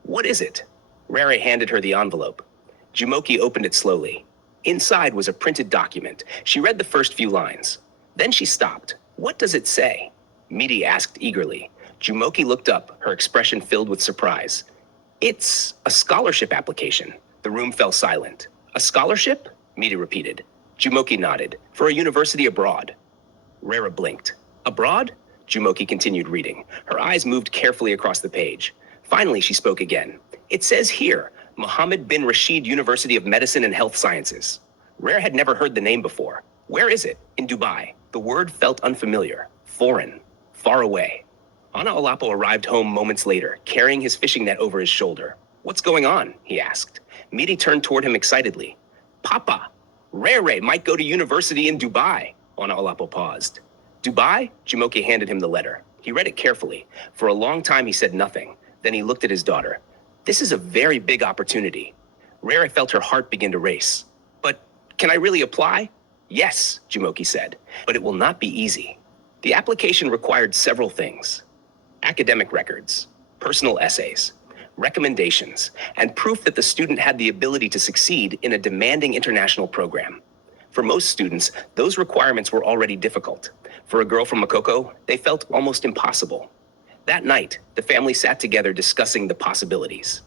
"What is it?" Rere handed her the envelope. Jumoke opened it slowly. Inside was a printed document. She read the first few lines. Then she stopped. "What does it say?" Midi asked eagerly. Jumoke looked up, her expression filled with surprise. "It's a scholarship application." The room fell silent. "A scholarship?" Midi repeated. Jumoke nodded. "For a university abroad." Rere blinked. "Abroad?" Jumoke continued reading. Her eyes moved carefully across the page. Finally, she spoke again. "It says here, Mohammed bin Rashid University of Medicine and Health Sciences." Rere had never heard the name before. "Where is it?" "In Dubai." The word felt unfamiliar, foreign, far away. Olapo arrived home moments later, carrying his fishing net over his shoulder. "What's going on?" he asked. Midi turned toward him excitedly. "Papa, Rere might go to university in Dubai." Olapo paused. "Dubai?" Jumoke handed him the letter. He read it carefully. For a long time he said nothing. Then he looked at his daughter. "This is a very big opportunity." Rere felt her heart begin to race. "But can I really apply?" "Yes," Jumoke said, "but it will not be easy." The application required several things: academic records, personal essays, recommendations, and proof that the student had the ability to succeed in a demanding international program. For most students, those requirements were already difficult. For a girl from Makoko, they felt almost impossible. That night, the family sat together discussing the possibilities.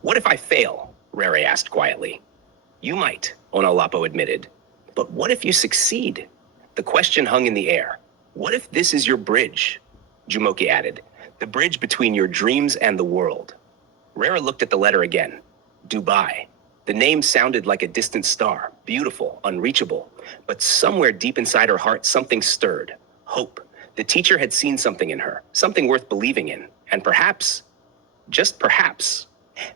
"What if I fail?" Rere asked quietly. "You might," Olapo admitted. "But what if you succeed?" The question hung in the air. "What if this is your bridge?" Jumoke added, "The bridge between your dreams and the world." Rere looked at the letter again. Dubai. The name sounded like a distant star, beautiful, unreachable. But somewhere deep inside her heart, something stirred. Hope. The teacher had seen something in her, something worth believing in. And perhaps, just perhaps,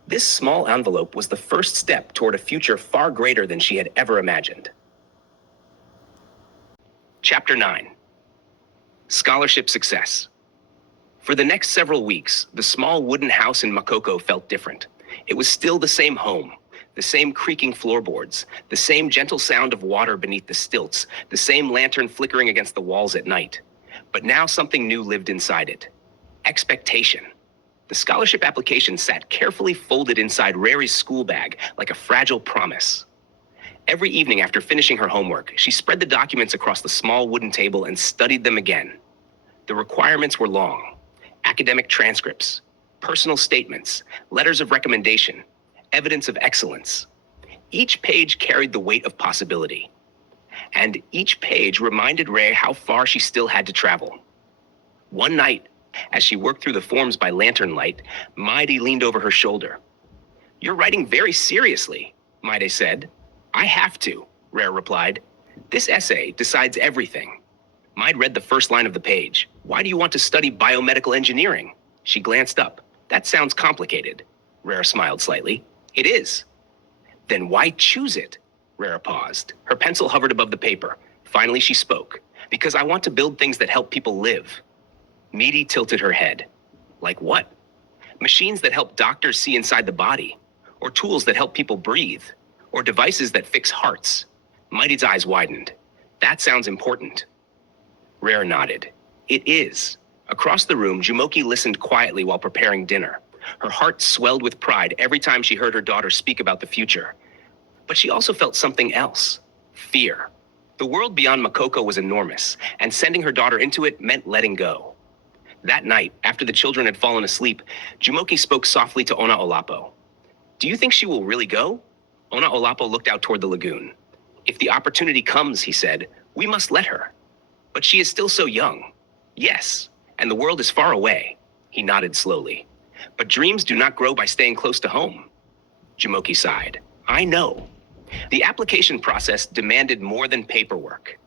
this small envelope was the first step toward a future far greater than she had ever imagined. Chapter 9. Scholarship Success. For the next several weeks, the small wooden house in Makoko felt different. It was still the same home, the same creaking floorboards, the same gentle sound of water beneath the stilts, the same lantern flickering against the walls at night. But now something new lived inside it. Expectation. The scholarship application sat carefully folded inside Rere's school bag like a fragile promise. Every evening after finishing her homework, she spread the documents across the small wooden table and studied them again. The requirements were long. Academic transcripts, personal statements, letters of recommendation, evidence of excellence. Each page carried the weight of possibility. And each page reminded Rere how far she still had to travel. One night, as she worked through the forms by lantern light, Maide leaned over her shoulder. "You're writing very seriously," Maide said. "I have to," Rere replied. "This essay decides everything." Maide read the first line of the page. "Why do you want to study biomedical engineering?" She glanced up. "That sounds complicated." Rere smiled slightly. "It is." "Then why choose it?" Rere paused. Her pencil hovered above the paper. Finally, she spoke. "Because I want to build things that help people live." Midi tilted her head. "Like what?" "Machines that help doctors see inside the body, or tools that help people breathe, or devices that fix hearts." Maide's eyes widened. "That sounds important." Rere nodded. "It is." Across the room, Jumoke listened quietly while preparing dinner. Her heart swelled with pride every time she heard her daughter speak about the future. But she also felt something else. Fear. The world beyond Makoko was enormous, and sending her daughter into it meant letting go. That night, after the children had fallen asleep, Jumoke spoke softly to Olapo. "Do you think she will really go?" Olapo looked out toward the lagoon. "If the opportunity comes," he said, "we must let her. But she is still so young." "Yes, and the world is far away." He nodded slowly. "But dreams do not grow by staying close to home." Jumoke sighed. "I know." The application process demanded more than paperwork.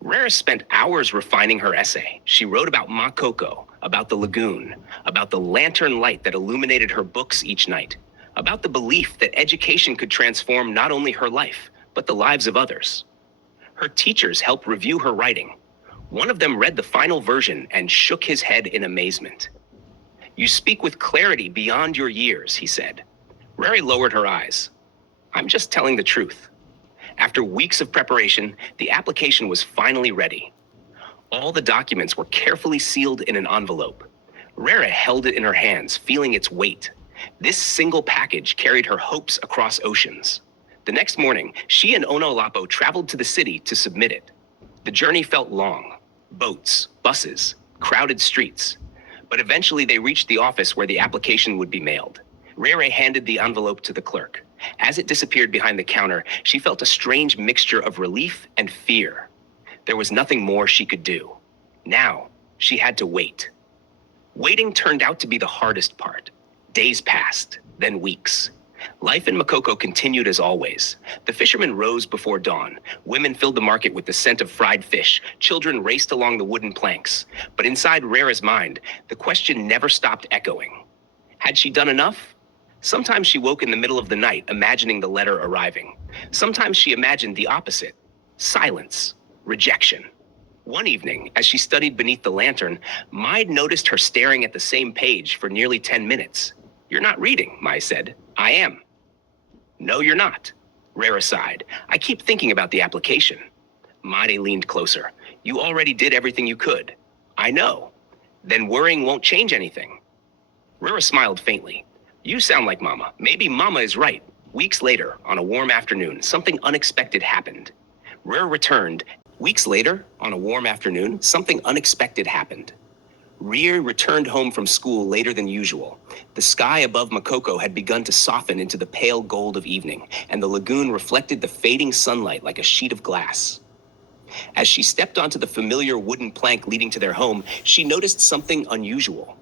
Rere spent hours refining her essay. She wrote about Makoko, about the lagoon, about the lantern light that illuminated her books each night, about the belief that education could transform not only her life, but the lives of others. Her teachers helped review her writing. One of them read the final version and shook his head in amazement. "You speak with clarity beyond your years," he said. Rere lowered her eyes. "I'm just telling the truth." After weeks of preparation, the application was finally ready. All the documents were carefully sealed in an envelope. Rere held it in her hands, feeling its weight. This single package carried her hopes across oceans. The next morning, she and Onaolapo traveled to the city to submit it. The journey felt long. Boats, buses, crowded streets. But eventually they reached the office where the application would be mailed. Rere handed the envelope to the clerk. As it disappeared behind the counter, she felt a strange mixture of relief and fear. There was nothing more she could do. Now, she had to wait. Waiting turned out to be the hardest part. Days passed, then weeks. Life in Makoko continued as always. The fishermen rose before dawn. Women filled the market with the scent of fried fish. Children raced along the wooden planks. But inside Rere's mind, the question never stopped echoing. Had she done enough? Sometimes she woke in the middle of the night, imagining the letter arriving. Sometimes she imagined the opposite: silence, rejection. One evening, as she studied beneath the lantern, Maid noticed her staring at the same page for nearly 10 minutes. "You're not reading," Mai said. "I am." "No, you're not." Rere sighed. "I keep thinking about the application." Maid leaned closer. "You already did everything you could." "I know." "Then worrying won't change anything." Rere smiled faintly. "You sound like Mama. Maybe Mama is right." Weeks later, on a warm afternoon, something unexpected happened. Rere returned. Weeks later, on a warm afternoon, something unexpected happened. Rere returned home from school later than usual. The sky above Makoko had begun to soften into the pale gold of evening, and the lagoon reflected the fading sunlight like a sheet of glass. As she stepped onto the familiar wooden plank leading to their home, she noticed something unusual.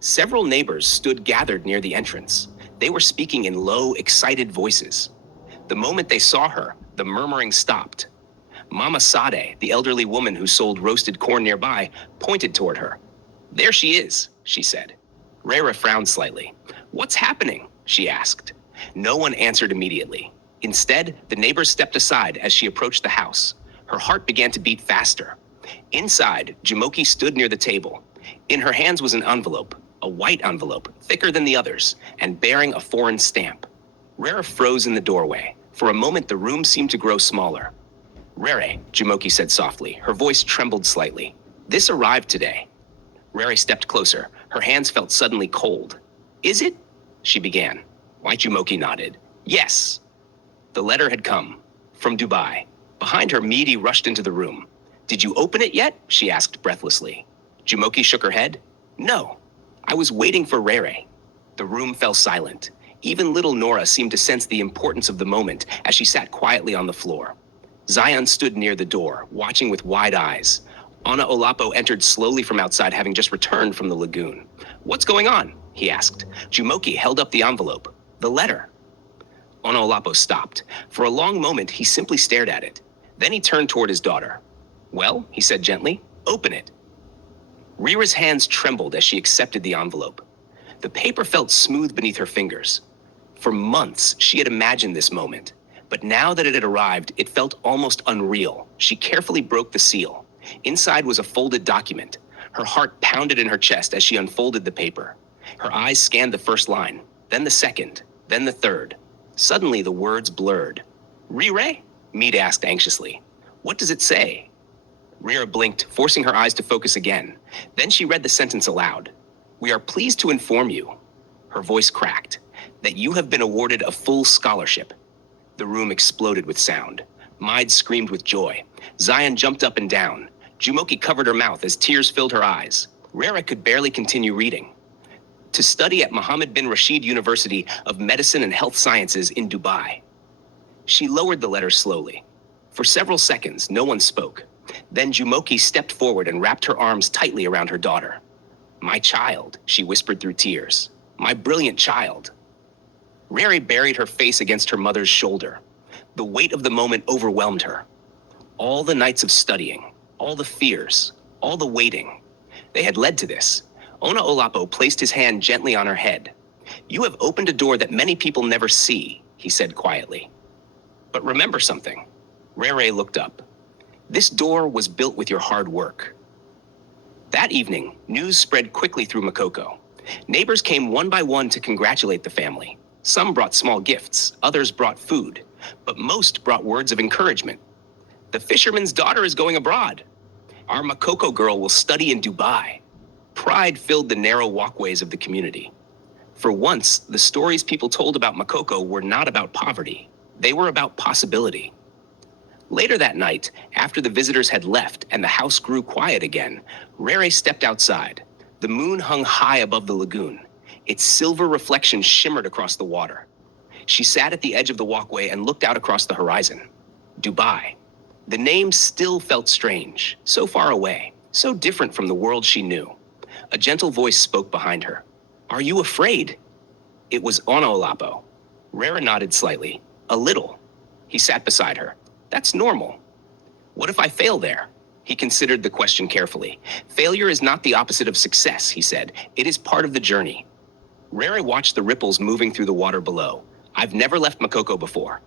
Several neighbors stood gathered near the entrance. They were speaking in low, excited voices. The moment they saw her, the murmuring stopped. Mama Sade, the elderly woman who sold roasted corn nearby, pointed toward her. "There she is," she said. Rere frowned slightly. "What's happening?" she asked. No one answered immediately. Instead, the neighbors stepped aside as she approached the house. Her heart began to beat faster. Inside, Jumoke stood near the table. In her hands was an envelope, a white envelope, thicker than the others, and bearing a foreign stamp. Rere froze in the doorway. For a moment, the room seemed to grow smaller. "Rere," Jumoke said softly. Her voice trembled slightly. "This arrived today." Rere stepped closer. Her hands felt suddenly cold. "Is it?" she began. Jumoke nodded. "Yes." The letter had come. From Dubai. Behind her, Midi rushed into the room. "Did you open it yet?" she asked breathlessly. Jumoke shook her head. "No. I was waiting for Rere." The room fell silent. Even little Nora seemed to sense the importance of the moment as she sat quietly on the floor. Zion stood near the door, watching with wide eyes. Onaolapo entered slowly from outside, having just returned from the lagoon. "What's going on?" he asked. Jumoke held up the envelope. "The letter." Onaolapo stopped. For a long moment, he simply stared at it. Then he turned toward his daughter. "Well," he said gently, "open it." Rere's hands trembled as she accepted the envelope. The paper felt smooth beneath her fingers. For months, she had imagined this moment. But now that it had arrived, it felt almost unreal. She carefully broke the seal. Inside was a folded document. Her heart pounded in her chest as she unfolded the paper. Her eyes scanned the first line, then the second, then the third. Suddenly, the words blurred. "Rere?" Mead asked anxiously. "What does it say?" Rere blinked, forcing her eyes to focus again. Then she read the sentence aloud. "We are pleased to inform you," her voice cracked, "that you have been awarded a full scholarship." The room exploded with sound. Maid screamed with joy. Zion jumped up and down. Jumoke covered her mouth as tears filled her eyes. Rere could barely continue reading. "To study at Mohammed bin Rashid University of Medicine and Health Sciences in Dubai." She lowered the letter slowly. For several seconds, no one spoke. Then Jumoke stepped forward and wrapped her arms tightly around her daughter. "My child," she whispered through tears. "My brilliant child." Rere buried her face against her mother's shoulder. The weight of the moment overwhelmed her. All the nights of studying, all the fears, all the waiting, they had led to this. Onaolapo placed his hand gently on her head. "You have opened a door that many people never see," he said quietly. "But remember something." Rere looked up. This door was built with your hard work. That evening, news spread quickly through Makoko. Neighbors came one by one to congratulate the family. Some brought small gifts, others brought food, but most brought words of encouragement. The fisherman's daughter is going abroad. Our Makoko girl will study in Dubai. Pride filled the narrow walkways of the community. For once, the stories people told about Makoko were not about poverty. They were about possibility. Later that night, after the visitors had left and the house grew quiet again, Rere stepped outside. The moon hung high above the lagoon. Its silver reflection shimmered across the water. She sat at the edge of the walkway and looked out across the horizon. Dubai. The name still felt strange, so far away, so different from the world she knew. A gentle voice spoke behind her. "Are you afraid?" It was Onaolapo. Rere nodded slightly. "A little." He sat beside her. "That's normal." "What if I fail there?" He considered the question carefully. "Failure is not the opposite of success," he said. "It is part of the journey." Rere watched the ripples moving through the water below. "I've never left Makoko before."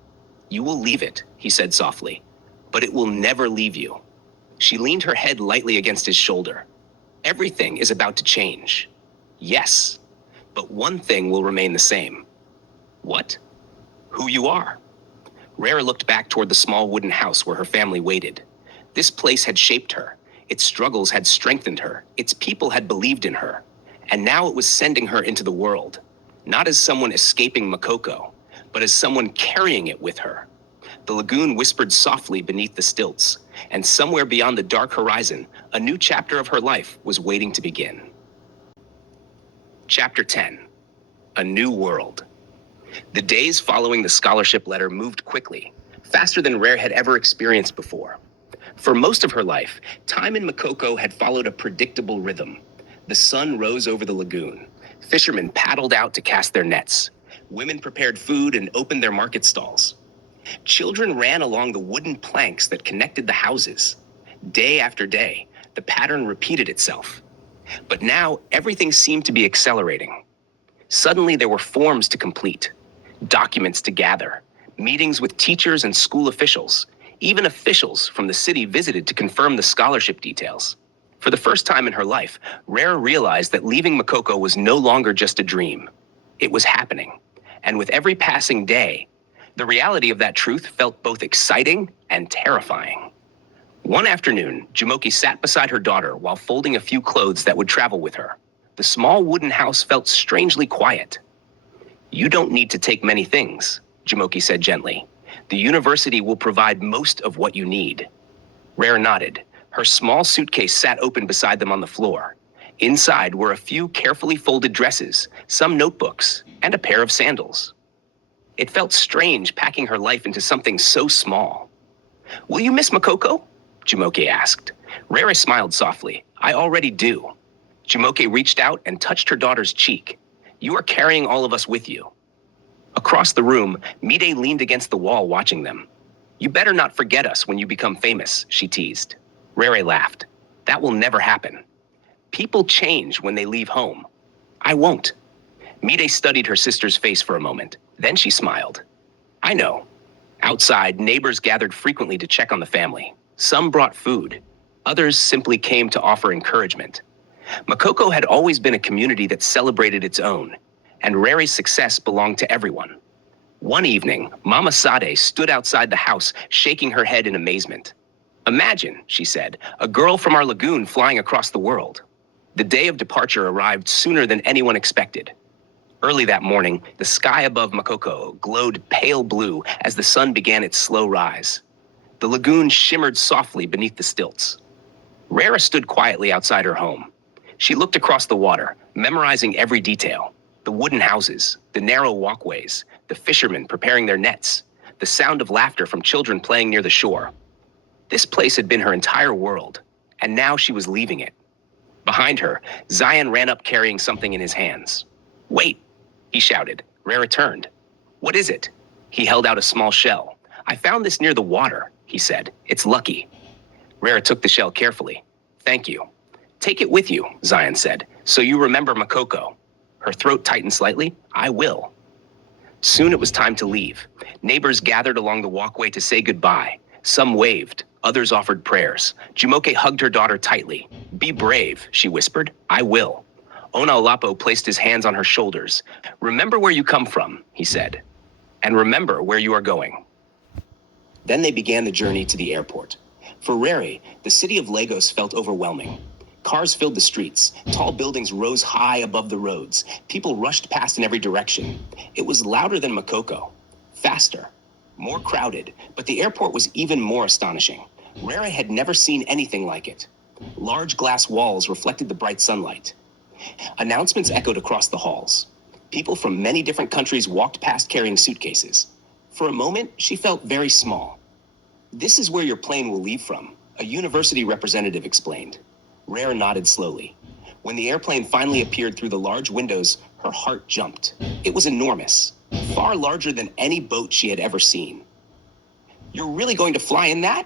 "You will leave it," he said softly. "But it will never leave you." She leaned her head lightly against his shoulder. "Everything is about to change." "Yes, but one thing will remain the same." "What?" "Who you are." Rere looked back toward the small wooden house where her family waited. This place had shaped her. Its struggles had strengthened her. Its people had believed in her. And now it was sending her into the world, not as someone escaping Makoko, but as someone carrying it with her. The lagoon whispered softly beneath the stilts, and somewhere beyond the dark horizon, a new chapter of her life was waiting to begin. Chapter 10. A New World. The days following the scholarship letter moved quickly, faster than Rere had ever experienced before. For most of her life, time in Makoko had followed a predictable rhythm. The sun rose over the lagoon. Fishermen paddled out to cast their nets. Women prepared food and opened their market stalls. Children ran along the wooden planks that connected the houses. Day after day, the pattern repeated itself. But now, everything seemed to be accelerating. Suddenly, there were forms to complete, documents to gather, meetings with teachers and school officials. Even officials from the city visited to confirm the scholarship details. For the first time in her life, Rere realized that leaving Makoko was no longer just a dream. It was happening. And with every passing day, the reality of that truth felt both exciting and terrifying. One afternoon, Jumoke sat beside her daughter while folding a few clothes that would travel with her. The small wooden house felt strangely quiet. "You don't need to take many things," Jumoke said gently. "The university will provide most of what you need." Rere nodded. Her small suitcase sat open beside them on the floor. Inside were a few carefully folded dresses, some notebooks, and a pair of sandals. It felt strange packing her life into something so small. "Will you miss Makoko?" Jumoke asked. Rere smiled softly. "I already do." Jumoke reached out and touched her daughter's cheek. "You are carrying all of us with you." Across the room, Mide leaned against the wall watching them. "You better not forget us when you become famous," she teased. Rere laughed. "That will never happen. People change when they leave home." "I won't." Mide studied her sister's face for a moment. Then she smiled. "I know." Outside, neighbors gathered frequently to check on the family. Some brought food. Others simply came to offer encouragement. Makoko had always been a community that celebrated its own, and Rere's success belonged to everyone. One evening, Mama Sade stood outside the house, shaking her head in amazement. "Imagine," she said, "a girl from our lagoon flying across the world." The day of departure arrived sooner than anyone expected. Early that morning, the sky above Makoko glowed pale blue as the sun began its slow rise. The lagoon shimmered softly beneath the stilts. Rere stood quietly outside her home. She looked across the water, memorizing every detail. The wooden houses, the narrow walkways, the fishermen preparing their nets, the sound of laughter from children playing near the shore. This place had been her entire world, and now she was leaving it. Behind her, Zion ran up carrying something in his hands. "Wait," he shouted. Rere turned. "What is it?" He held out a small shell. "I found this near the water," he said. "It's lucky." Rere took the shell carefully. "Thank you." "Take it with you," Zion said, "so you remember Makoko." Her throat tightened slightly. "I will." Soon it was time to leave. Neighbors gathered along the walkway to say goodbye. Some waved, Others offered prayers. Jumoke hugged her daughter tightly. "Be brave," she whispered. "I will." Olapo placed his hands on her shoulders. "Remember where you come from," he said. "And remember where you are going." Then they began the journey to the airport. For Rere, the city of Lagos felt overwhelming. Cars filled the streets. Tall buildings rose high above the roads. People rushed past in every direction. It was louder than Makoko. Faster. More crowded. But the airport was even more astonishing. Rere had never seen anything like it. Large glass walls reflected the bright sunlight. Announcements echoed across the halls. People from many different countries walked past carrying suitcases. For a moment, she felt very small. "This is where your plane will leave from," a university representative explained. Rere nodded slowly. When the airplane finally appeared through the large windows, her heart jumped. It was enormous, far larger than any boat she had ever seen. "You're really going to fly in that?"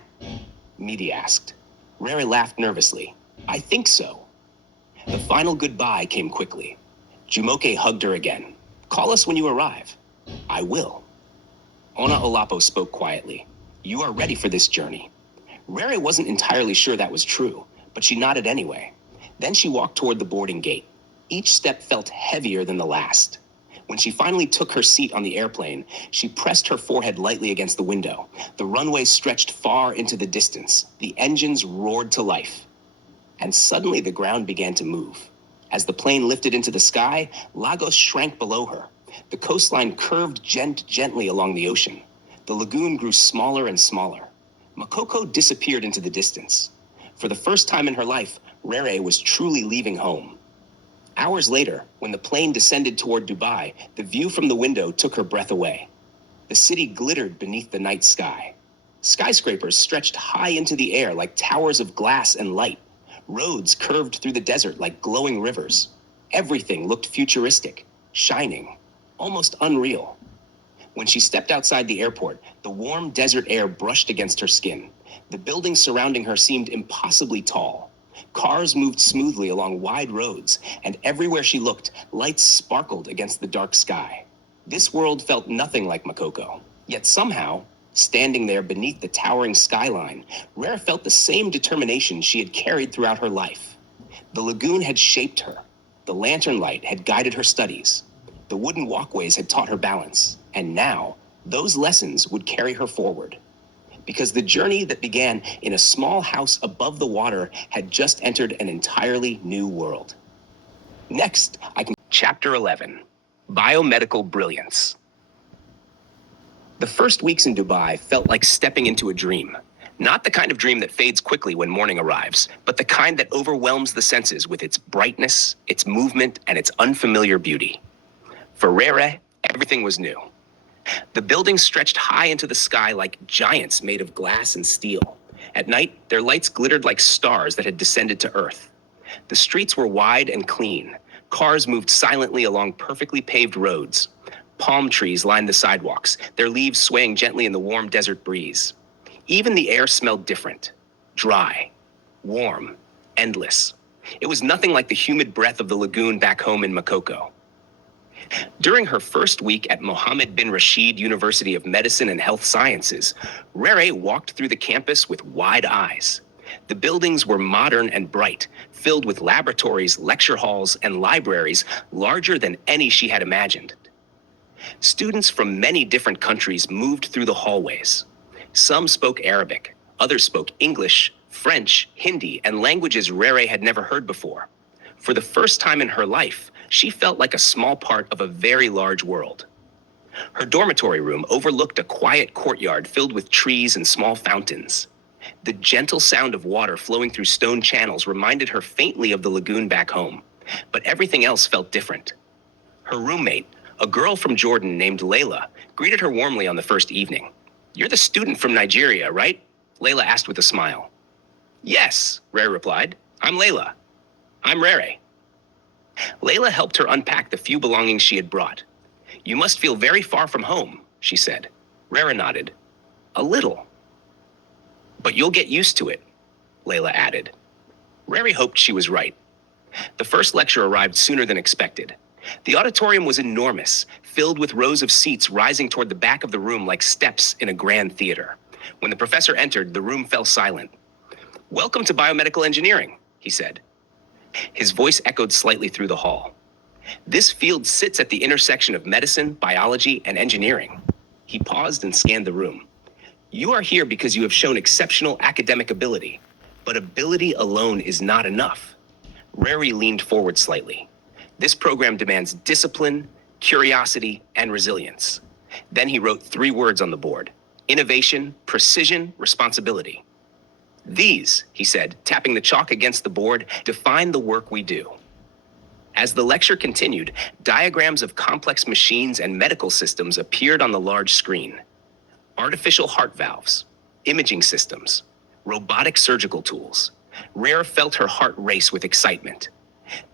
Midi asked. Rere laughed nervously. "I think so." The final goodbye came quickly. Jumoke hugged her again. "Call us when you arrive." "I will." Olapo spoke quietly. "You are ready for this journey." Rere wasn't entirely sure that was true, but she nodded anyway. Then she walked toward the boarding gate. Each step felt heavier than the last. When she finally took her seat on the airplane, she pressed her forehead lightly against the window. The runway stretched far into the distance. The engines roared to life. And suddenly the ground began to move. As the plane lifted into the sky, Lagos shrank below her. The coastline curved gently along the ocean. The lagoon grew smaller and smaller. Makoko disappeared into the distance. For the first time in her life, Rere was truly leaving home. Hours later, when the plane descended toward Dubai, the view from the window took her breath away. The city glittered beneath the night sky. Skyscrapers stretched high into the air like towers of glass and light. Roads curved through the desert like glowing rivers. Everything looked futuristic, shining, almost unreal. When she stepped outside the airport, the warm desert air brushed against her skin. The buildings surrounding her seemed impossibly tall. Cars moved smoothly along wide roads, and everywhere she looked, lights sparkled against the dark sky. This world felt nothing like Makoko. Yet somehow, standing there beneath the towering skyline, Rere felt the same determination she had carried throughout her life. The lagoon had shaped her. The lantern light had guided her studies. The wooden walkways had taught her balance. And now, those lessons would carry her forward. Because the journey that began in a small house above the water had just entered an entirely new world. Next, Chapter 11. Biomedical Brilliance. The first weeks in Dubai felt like stepping into a dream. Not the kind of dream that fades quickly when morning arrives, but the kind that overwhelms the senses with its brightness, its movement, and its unfamiliar beauty. For Rere, everything was new. The buildings stretched high into the sky like giants made of glass and steel. At night, their lights glittered like stars that had descended to Earth. The streets were wide and clean. Cars moved silently along perfectly paved roads. Palm trees lined the sidewalks, their leaves swaying gently in the warm desert breeze. Even the air smelled different. Dry, warm, endless. It was nothing like the humid breath of the lagoon back home in Makoko. During her first week at Mohammed bin Rashid University of Medicine and Health Sciences, Rere walked through the campus with wide eyes. The buildings were modern and bright, filled with laboratories, lecture halls, and libraries larger than any she had imagined. Students from many different countries moved through the hallways. Some spoke Arabic, others spoke English, French, Hindi, and languages Rere had never heard before. For the first time in her life, she felt like a small part of a very large world. Her dormitory room overlooked a quiet courtyard filled with trees and small fountains. The gentle sound of water flowing through stone channels reminded her faintly of the lagoon back home, but everything else felt different. Her roommate, a girl from Jordan named Layla, greeted her warmly on the first evening. "You're the student from Nigeria, right?" Layla asked with a smile. "Yes," Rere replied. "I'm Layla." "I'm Rere." Layla helped her unpack the few belongings she had brought. "You must feel very far from home," she said. Rere nodded. "A little." "But you'll get used to it," Layla added. Rere hoped she was right. The first lecture arrived sooner than expected. The auditorium was enormous, filled with rows of seats rising toward the back of the room like steps in a grand theater. When the professor entered, the room fell silent. "Welcome to Biomedical Engineering," he said. His voice echoed slightly through the hall. "This field sits at the intersection of medicine, biology, and engineering." He paused and scanned the room. "You are here because you have shown exceptional academic ability, but ability alone is not enough." Rere leaned forward slightly. "This program demands discipline, curiosity, and resilience." Then he wrote 3 words on the board: innovation, precision, responsibility. "These," he said, tapping the chalk against the board, "define the work we do." As the lecture continued, diagrams of complex machines and medical systems appeared on the large screen. Artificial heart valves, imaging systems, robotic surgical tools. Rere felt her heart race with excitement.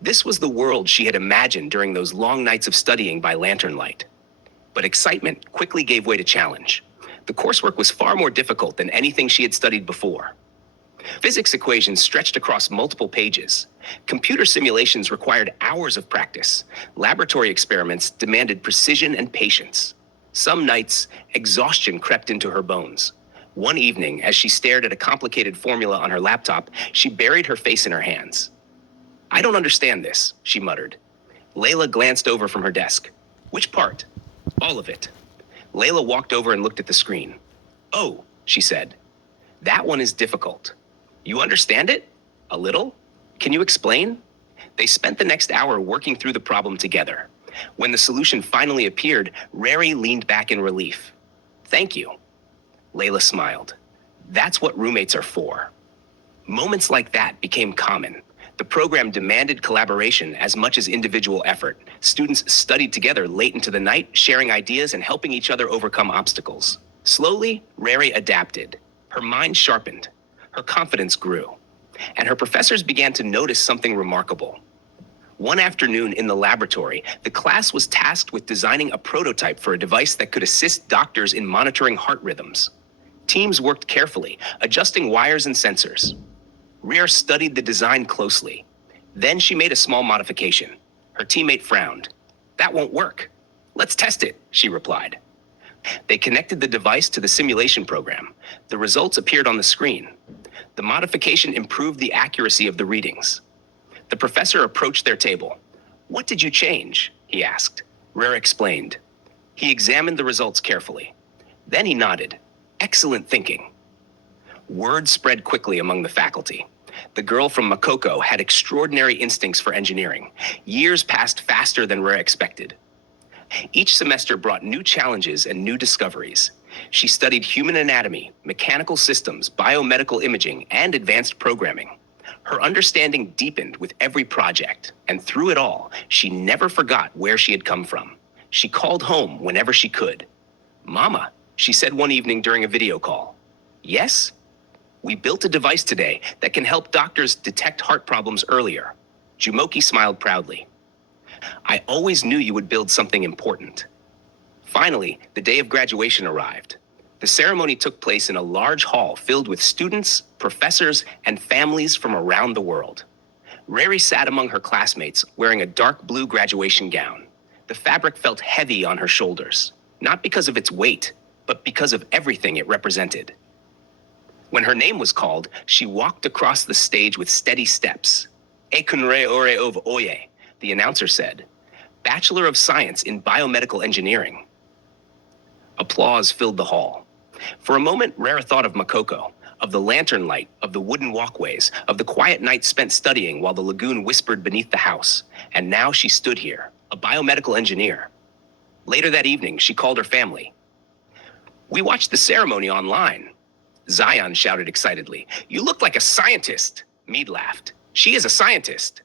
This was the world she had imagined during those long nights of studying by lantern light. But excitement quickly gave way to challenge. The coursework was far more difficult than anything she had studied before. Physics equations stretched across multiple pages. Computer simulations required hours of practice. Laboratory experiments demanded precision and patience. Some nights, exhaustion crept into her bones. One evening, as she stared at a complicated formula on her laptop, she buried her face in her hands. "I don't understand this," she muttered. Layla glanced over from her desk. "Which part?" "All of it." Layla walked over and looked at the screen. "Oh," she said. "That one is difficult." "You understand it?" "A little." "Can you explain?" They spent the next hour working through the problem together. When the solution finally appeared, Rere leaned back in relief. "Thank you." Layla smiled. "That's what roommates are for." Moments like that became common. The program demanded collaboration as much as individual effort. Students studied together late into the night, sharing ideas and helping each other overcome obstacles. Slowly, Rere adapted. Her mind sharpened. Her confidence grew. And her professors began to notice something remarkable. One afternoon in the laboratory, the class was tasked with designing a prototype for a device that could assist doctors in monitoring heart rhythms. Teams worked carefully, adjusting wires and sensors. Rere studied the design closely. Then she made a small modification. Her teammate frowned. "That won't work." "Let's test it," she replied. They connected the device to the simulation program. The results appeared on the screen. The modification improved the accuracy of the readings. The professor approached their table. "What did you change?" he asked. Rere explained. He examined the results carefully. Then he nodded. "Excellent thinking." Word spread quickly among the faculty. The girl from Makoko had extraordinary instincts for engineering. Years passed faster than Rere expected. Each semester brought new challenges and new discoveries. She studied human anatomy, mechanical systems, biomedical imaging, and advanced programming. Her understanding deepened with every project, and through it all, she never forgot where she had come from. She called home whenever she could. "Mama," she said one evening during a video call. "Yes?" "We built a device today that can help doctors detect heart problems earlier." Jumoke smiled proudly. "I always knew you would build something important." Finally, the day of graduation arrived. The ceremony took place in a large hall filled with students, professors, and families from around the world. Rere sat among her classmates wearing a dark blue graduation gown. The fabric felt heavy on her shoulders, not because of its weight, but because of everything it represented. When her name was called, she walked across the stage with steady steps. "Ekunrereoreofe," the announcer said. "Bachelor of Science in Biomedical Engineering." Applause filled the hall. For a moment, Rere thought of Makoko, of the lantern light, of the wooden walkways, of the quiet nights spent studying while the lagoon whispered beneath the house. And now she stood here, a biomedical engineer. Later that evening, she called her family. "We watched the ceremony online." Zion shouted excitedly. "You look like a scientist." Mead laughed. "She is a scientist."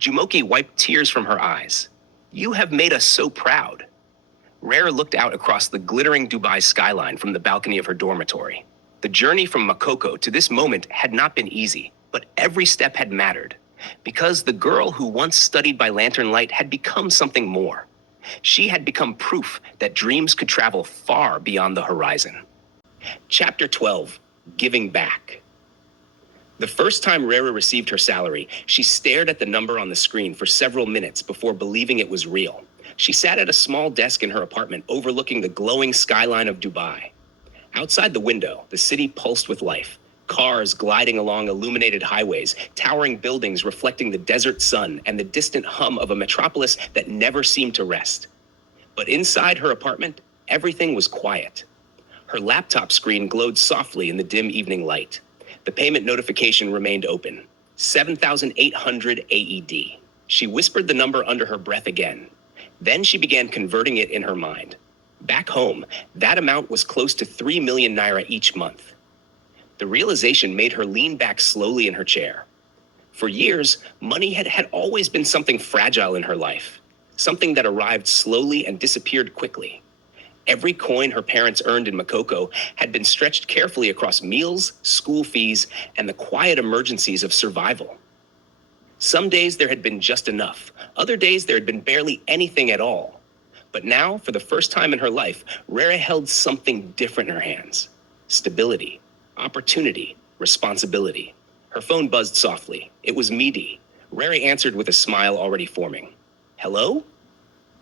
Jumoke wiped tears from her eyes. "You have made us so proud." Rere looked out across the glittering Dubai skyline from the balcony of her dormitory. The journey from Makoko to this moment had not been easy, but every step had mattered. Because the girl who once studied by lantern light had become something more. She had become proof that dreams could travel far beyond the horizon. Chapter 12, Giving Back. The first time Rere received her salary, she stared at the number on the screen for several minutes before believing it was real. She sat at a small desk in her apartment overlooking the glowing skyline of Dubai. Outside the window, the city pulsed with life. Cars gliding along illuminated highways, towering buildings reflecting the desert sun, and the distant hum of a metropolis that never seemed to rest. But inside her apartment, everything was quiet. Her laptop screen glowed softly in the dim evening light. The payment notification remained open. 7,800 AED. She whispered the number under her breath again. Then she began converting it in her mind. Back home, that amount was close to 3 million naira each month. The realization made her lean back slowly in her chair. For years, money had always been something fragile in her life, something that arrived slowly and disappeared quickly. Every coin her parents earned in Makoko had been stretched carefully across meals, school fees, and the quiet emergencies of survival. Some days there had been just enough. Other days there had been barely anything at all. But now, for the first time in her life, Rere held something different in her hands. Stability, opportunity, responsibility. Her phone buzzed softly. It was Midi. Rere answered with a smile already forming. Hello?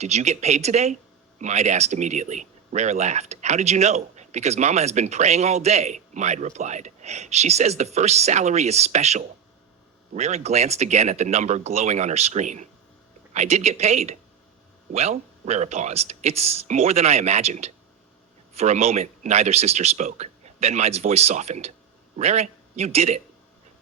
Did you get paid today? Maid asked immediately. Rere laughed. How did you know? Because Mama has been praying all day, Maid replied. She says the first salary is special. Rere glanced again at the number glowing on her screen. I did get paid. Well, Rere paused. It's more than I imagined. For a moment, neither sister spoke. Then Maid's voice softened. Rere, you did it.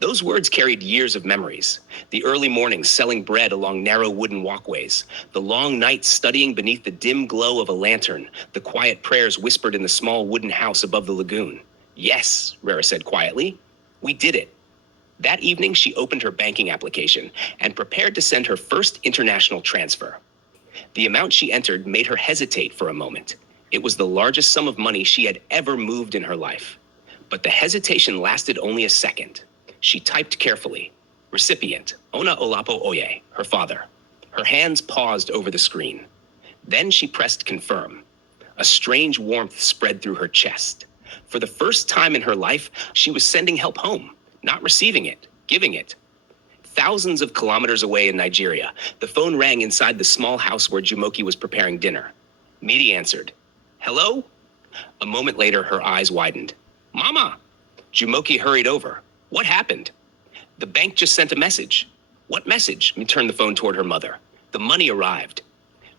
Those words carried years of memories. The early mornings selling bread along narrow wooden walkways, the long nights studying beneath the dim glow of a lantern, the quiet prayers whispered in the small wooden house above the lagoon. Yes, Rere said quietly. We did it. That evening, she opened her banking application and prepared to send her first international transfer. The amount she entered made her hesitate for a moment. It was the largest sum of money she had ever moved in her life. But the hesitation lasted only a second. She typed carefully. Recipient, Ona Olapo Oye, her father. Her hands paused over the screen. Then she pressed confirm. A strange warmth spread through her chest. For the first time in her life, she was sending help home, not receiving it, giving it. Thousands of kilometers away in Nigeria, the phone rang inside the small house where Jumoke was preparing dinner. Midi answered. Hello? A moment later, her eyes widened. Mama! Jumoke hurried over. What happened? The bank just sent a message. What message? She turned the phone toward her mother. The money arrived.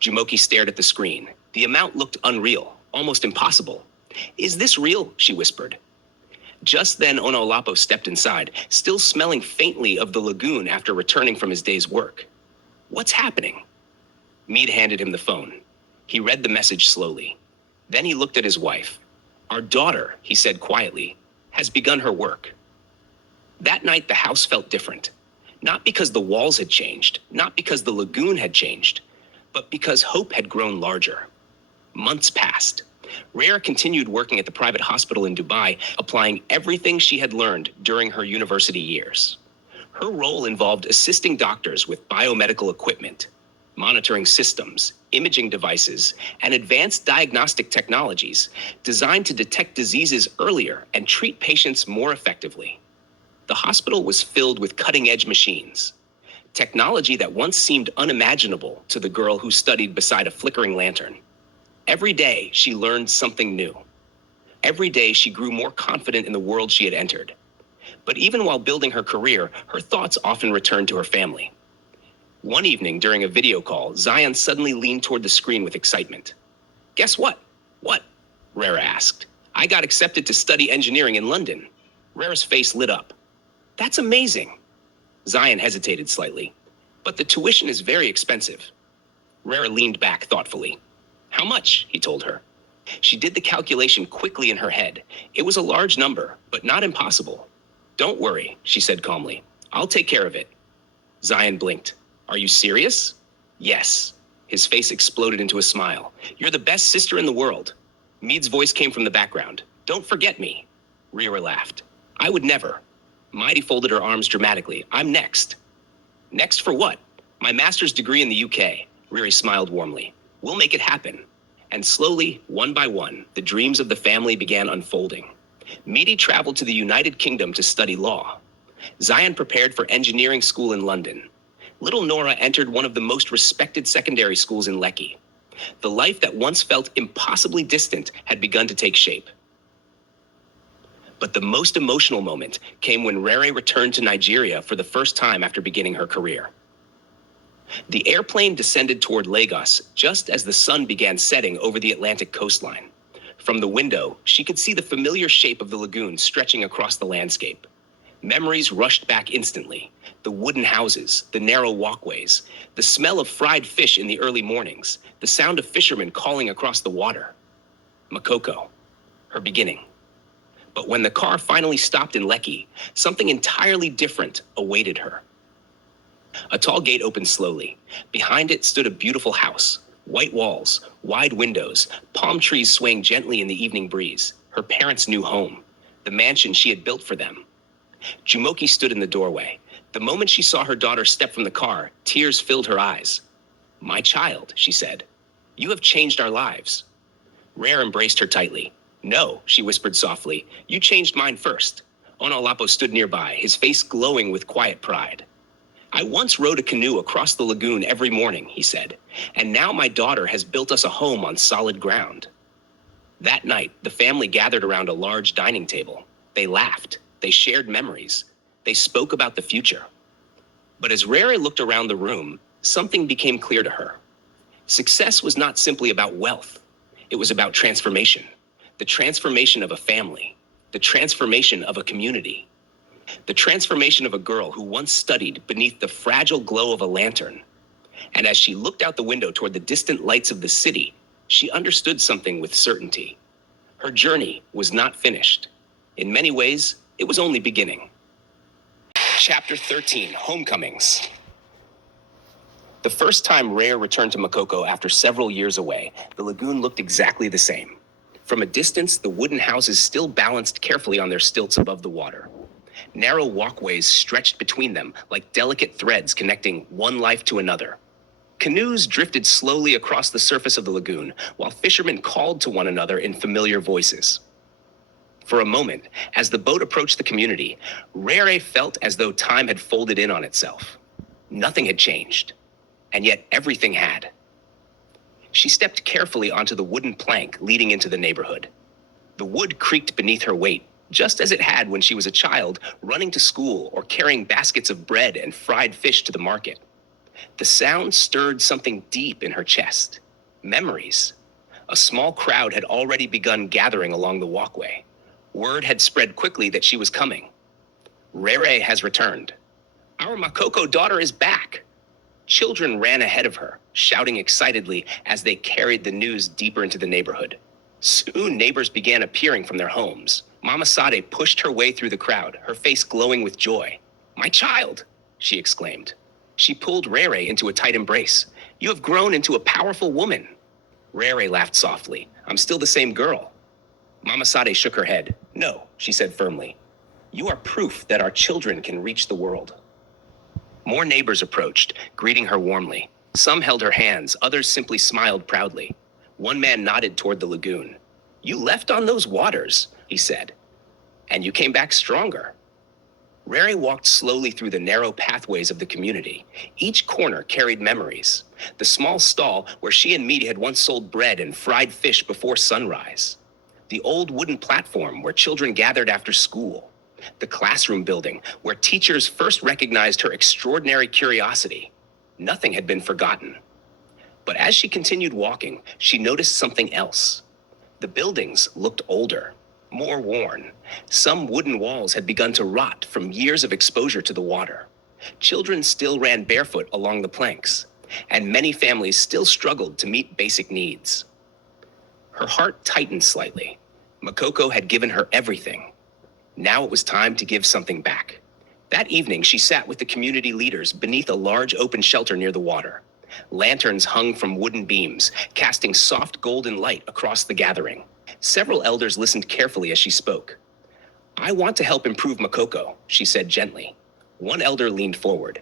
Jumoke stared at the screen. The amount looked unreal, almost impossible. Is this real? She whispered. Just then, Ona Olapo stepped inside, still smelling faintly of the lagoon after returning from his day's work. What's happening? Mead handed him the phone. He read the message slowly. Then he looked at his wife. Our daughter, he said quietly, has begun her work. That night, the house felt different. Not because the walls had changed, not because the lagoon had changed, but because hope had grown larger. Months passed. Rere continued working at the private hospital in Dubai, applying everything she had learned during her university years. Her role involved assisting doctors with biomedical equipment, monitoring systems, imaging devices, and advanced diagnostic technologies designed to detect diseases earlier and treat patients more effectively. The hospital was filled with cutting-edge machines, technology that once seemed unimaginable to the girl who studied beside a flickering lantern. Every day, she learned something new. Every day, she grew more confident in the world she had entered. But even while building her career, her thoughts often returned to her family. One evening, during a video call, Zion suddenly leaned toward the screen with excitement. Guess what? What? Rere asked. I got accepted to study engineering in London. Rere's face lit up. That's amazing. Zion hesitated slightly. But the tuition is very expensive. Rere leaned back thoughtfully. How much? He told her. She did the calculation quickly in her head. It was a large number, but not impossible. Don't worry, she said calmly. I'll take care of it. Zion blinked. Are you serious? Yes. His face exploded into a smile. You're the best sister in the world. Mead's voice came from the background. Don't forget me. Rere laughed. I would never. Mighty folded her arms dramatically. I'm next. Next for what? My master's degree in the UK. Rere smiled warmly. We'll make it happen. And slowly, one by one, the dreams of the family began unfolding. Midi traveled to the United Kingdom to study law. Zion prepared for engineering school in London. Little Nora entered one of the most respected secondary schools in Lekki. The life that once felt impossibly distant had begun to take shape. But the most emotional moment came when Rere returned to Nigeria for the first time after beginning her career. The airplane descended toward Lagos just as the sun began setting over the Atlantic coastline. From the window, she could see the familiar shape of the lagoon stretching across the landscape. Memories rushed back instantly. The wooden houses, the narrow walkways, the smell of fried fish in the early mornings, the sound of fishermen calling across the water. Makoko, her beginning. But when the car finally stopped in Lekki, something entirely different awaited her. A tall gate opened slowly. Behind it stood a beautiful house. White walls, wide windows, palm trees swaying gently in the evening breeze. Her parents' new home, the mansion she had built for them. Jumoke stood in the doorway. The moment she saw her daughter step from the car, tears filled her eyes. "My child," she said, "you have changed our lives." Rere embraced her tightly. "No," she whispered softly, "you changed mine first." Onolapo stood nearby, his face glowing with quiet pride. "I once rowed a canoe across the lagoon every morning," he said, "and now my daughter has built us a home on solid ground." That night, the family gathered around a large dining table. They laughed. They shared memories. They spoke about the future. But as Rere looked around the room, something became clear to her. Success was not simply about wealth. It was about transformation. The transformation of a family. The transformation of a community. The transformation of a girl who once studied beneath the fragile glow of a lantern. And as she looked out the window toward the distant lights of the city, she understood something with certainty. Her journey was not finished. In many ways, it was only beginning. Chapter 13, Homecomings. The first time Rere returned to Makoko after several years away, the lagoon looked exactly the same. From a distance, the wooden houses still balanced carefully on their stilts above the water. Narrow walkways stretched between them like delicate threads connecting one life to another. Canoes drifted slowly across the surface of the lagoon, while fishermen called to one another in familiar voices. For a moment, as the boat approached the community, Rere felt as though time had folded in on itself. Nothing had changed, and yet everything had. She stepped carefully onto the wooden plank leading into the neighborhood. The wood creaked beneath her weight, just as it had when she was a child, running to school or carrying baskets of bread and fried fish to the market. The sound stirred something deep in her chest. Memories. A small crowd had already begun gathering along the walkway. Word had spread quickly that she was coming. "Rere has returned. Our Makoko daughter is back." Children ran ahead of her, shouting excitedly as they carried the news deeper into the neighborhood. Soon neighbors began appearing from their homes. Mama Sade pushed her way through the crowd, her face glowing with joy. "My child!" she exclaimed. She pulled Rere into a tight embrace. "You have grown into a powerful woman." Rere laughed softly. "I'm still the same girl." Mama Sade shook her head. "No," she said firmly. "You are proof that our children can reach the world." More neighbors approached, greeting her warmly. Some held her hands, others simply smiled proudly. One man nodded toward the lagoon. "You left on those waters," he said, "and you came back stronger." Rere walked slowly through the narrow pathways of the community. Each corner carried memories. The small stall where she and Meaty had once sold bread and fried fish before sunrise. The old wooden platform where children gathered after school. The classroom building where teachers first recognized her extraordinary curiosity. Nothing had been forgotten. But as she continued walking, she noticed something else. The buildings looked older, more worn. Some wooden walls had begun to rot from years of exposure to the water. Children still ran barefoot along the planks, and many families still struggled to meet basic needs. Her heart tightened slightly. Makoko had given her everything. Now it was time to give something back. That evening, she sat with the community leaders beneath a large open shelter near the water. Lanterns hung from wooden beams, casting soft golden light across the gathering. Several elders listened carefully as she spoke. "I want to help improve Makoko," she said gently. One elder leaned forward.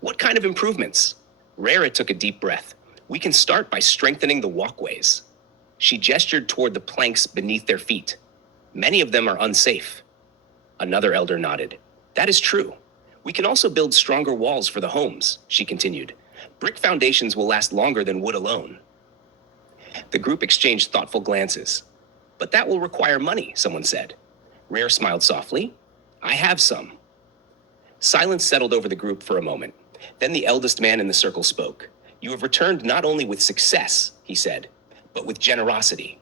"What kind of improvements?" Rere took a deep breath. "We can start by strengthening the walkways." She gestured toward the planks beneath their feet. "Many of them are unsafe." Another elder nodded. "That is true. We can also build stronger walls for the homes," she continued. "Brick foundations will last longer than wood alone." The group exchanged thoughtful glances. "But that will require money," someone said. Rere smiled softly. I have some. Silence settled over the group for a moment. Then the eldest man in the circle spoke. You have returned not only with success, he said, but with generosity.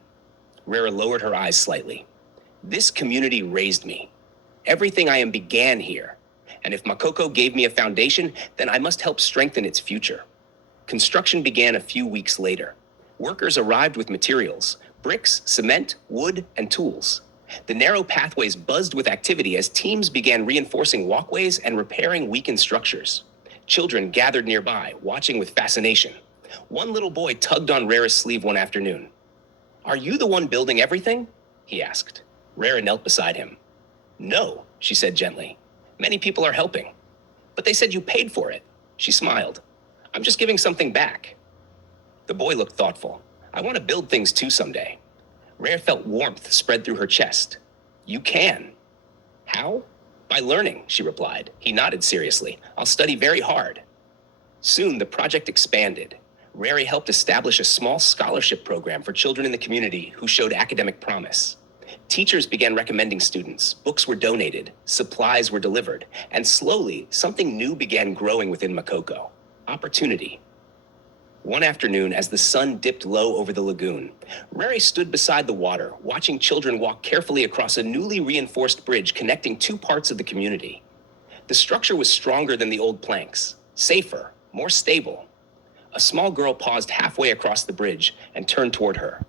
Rere lowered her eyes slightly. This community raised me. Everything I am began here. And if Makoko gave me a foundation, then I must help strengthen its future. Construction began a few weeks later. Workers arrived with materials, bricks, cement, wood, and tools. The narrow pathways buzzed with activity as teams began reinforcing walkways and repairing weakened structures. Children gathered nearby, watching with fascination. One little boy tugged on Rere's sleeve one afternoon. Are you the one building everything? He asked. Rere knelt beside him. No, she said gently. Many people are helping. But they said you paid for it. She smiled. I'm just giving something back. The boy looked thoughtful. I want to build things too someday. Rere felt warmth spread through her chest. You can. How? By learning, she replied. He nodded seriously. I'll study very hard. Soon the project expanded. Rere helped establish a small scholarship program for children in the community who showed academic promise. Teachers began recommending students, books were donated, supplies were delivered, and slowly something new began growing within Makoko. Opportunity. One afternoon, as the sun dipped low over the lagoon, Rere stood beside the water, watching children walk carefully across a newly reinforced bridge connecting two parts of the community. The structure was stronger than the old planks, safer, more stable. A small girl paused halfway across the bridge and turned toward her.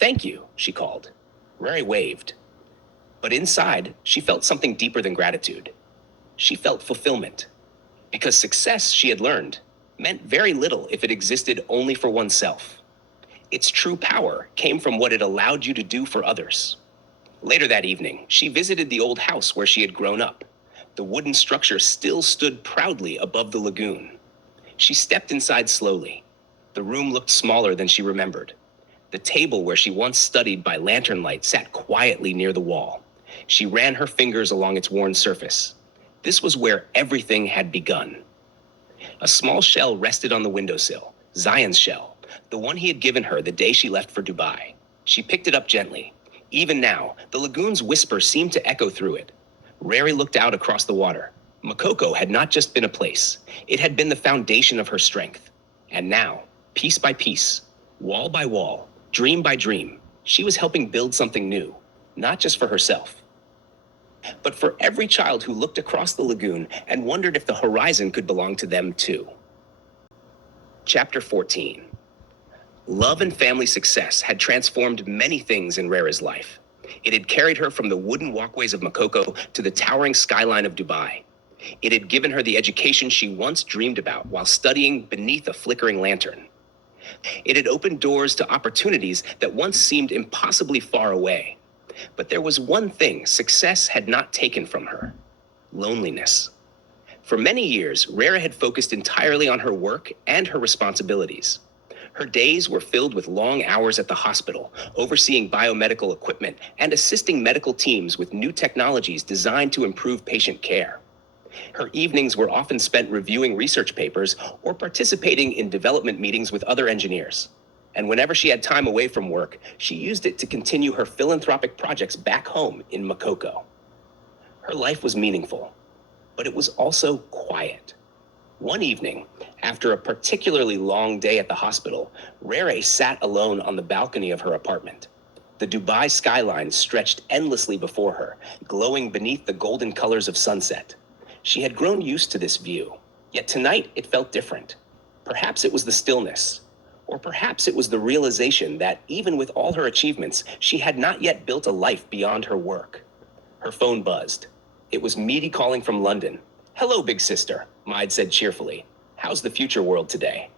Thank you, she called. Rere waved. But inside, she felt something deeper than gratitude. She felt fulfillment. Because success, she had learned, meant very little if it existed only for oneself. Its true power came from what it allowed you to do for others. Later that evening, she visited the old house where she had grown up. The wooden structure still stood proudly above the lagoon. She stepped inside slowly. The room looked smaller than she remembered. The table where she once studied by lantern light sat quietly near the wall. She ran her fingers along its worn surface. This was where everything had begun. A small shell rested on the windowsill, Zion's shell, the one he had given her the day she left for Dubai. She picked it up gently. Even now, the lagoon's whisper seemed to echo through it. Rere looked out across the water. Makoko had not just been a place. It had been the foundation of her strength. And now, piece by piece, wall by wall, dream by dream, she was helping build something new, not just for herself, but for every child who looked across the lagoon and wondered if the horizon could belong to them too. Chapter 14. Love and family success had transformed many things in Rere's life. It had carried her from the wooden walkways of Makoko to the towering skyline of Dubai. It had given her the education she once dreamed about while studying beneath a flickering lantern. It had opened doors to opportunities that once seemed impossibly far away. But there was one thing success had not taken from her: loneliness. For many years, Rere had focused entirely on her work and her responsibilities. Her days were filled with long hours at the hospital, overseeing biomedical equipment and assisting medical teams with new technologies designed to improve patient care. Her evenings were often spent reviewing research papers or participating in development meetings with other engineers. And whenever she had time away from work, she used it to continue her philanthropic projects back home in Makoko. Her life was meaningful, but it was also quiet. One evening, after a particularly long day at the hospital, Rere sat alone on the balcony of her apartment. The Dubai skyline stretched endlessly before her, glowing beneath the golden colors of sunset. She had grown used to this view, yet tonight it felt different. Perhaps it was the stillness, or perhaps it was the realization that even with all her achievements, she had not yet built a life beyond her work. Her phone buzzed. It was Meaty calling from London. Hello, big sister, Maid said cheerfully. How's the future world today?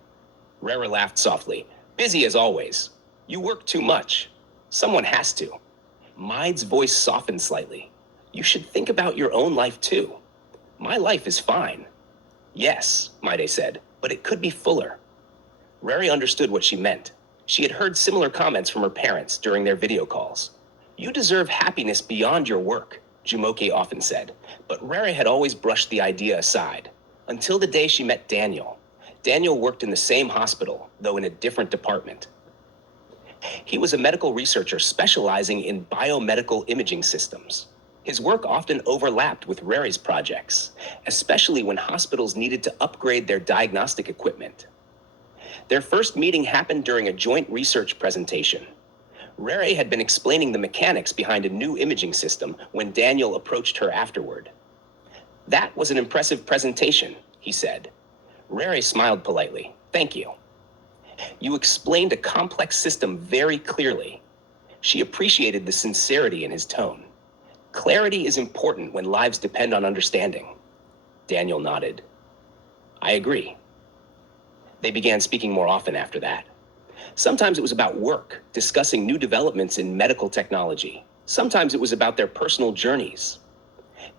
Rere laughed softly. Busy as always. You work too much. Someone has to. Maid's voice softened slightly. You should think about your own life too. My life is fine. Yes, Maide said, but it could be fuller. Rere understood what she meant. She had heard similar comments from her parents during their video calls. You deserve happiness beyond your work, Jumoke often said, but Rere had always brushed the idea aside, until the day she met Daniel. Daniel worked in the same hospital, though in a different department. He was a medical researcher specializing in biomedical imaging systems. His work often overlapped with Rere's projects, especially when hospitals needed to upgrade their diagnostic equipment. Their first meeting happened during a joint research presentation. Rere had been explaining the mechanics behind a new imaging system when Daniel approached her afterward. "That was an impressive presentation," he said. Rere smiled politely. "Thank you. You explained a complex system very clearly." She appreciated the sincerity in his tone. "Clarity is important when lives depend on understanding." Daniel nodded. "I agree." They began speaking more often after that. Sometimes it was about work, discussing new developments in medical technology. Sometimes it was about their personal journeys.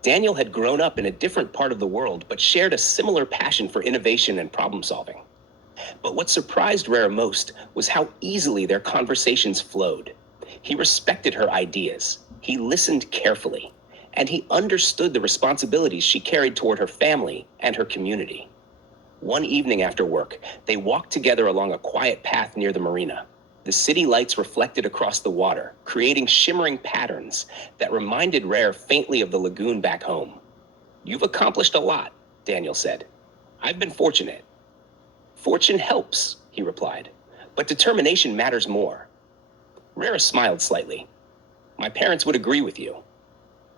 Daniel had grown up in a different part of the world, but shared a similar passion for innovation and problem solving. But what surprised Rere most was how easily their conversations flowed. He respected her ideas, he listened carefully, and he understood the responsibilities she carried toward her family and her community. One evening after work, they walked together along a quiet path near the marina. The city lights reflected across the water, creating shimmering patterns that reminded Rere faintly of the lagoon back home. "You've accomplished a lot," Daniel said. "I've been fortunate." "Fortune helps," he replied, "but determination matters more." Rere smiled slightly. "My parents would agree with you."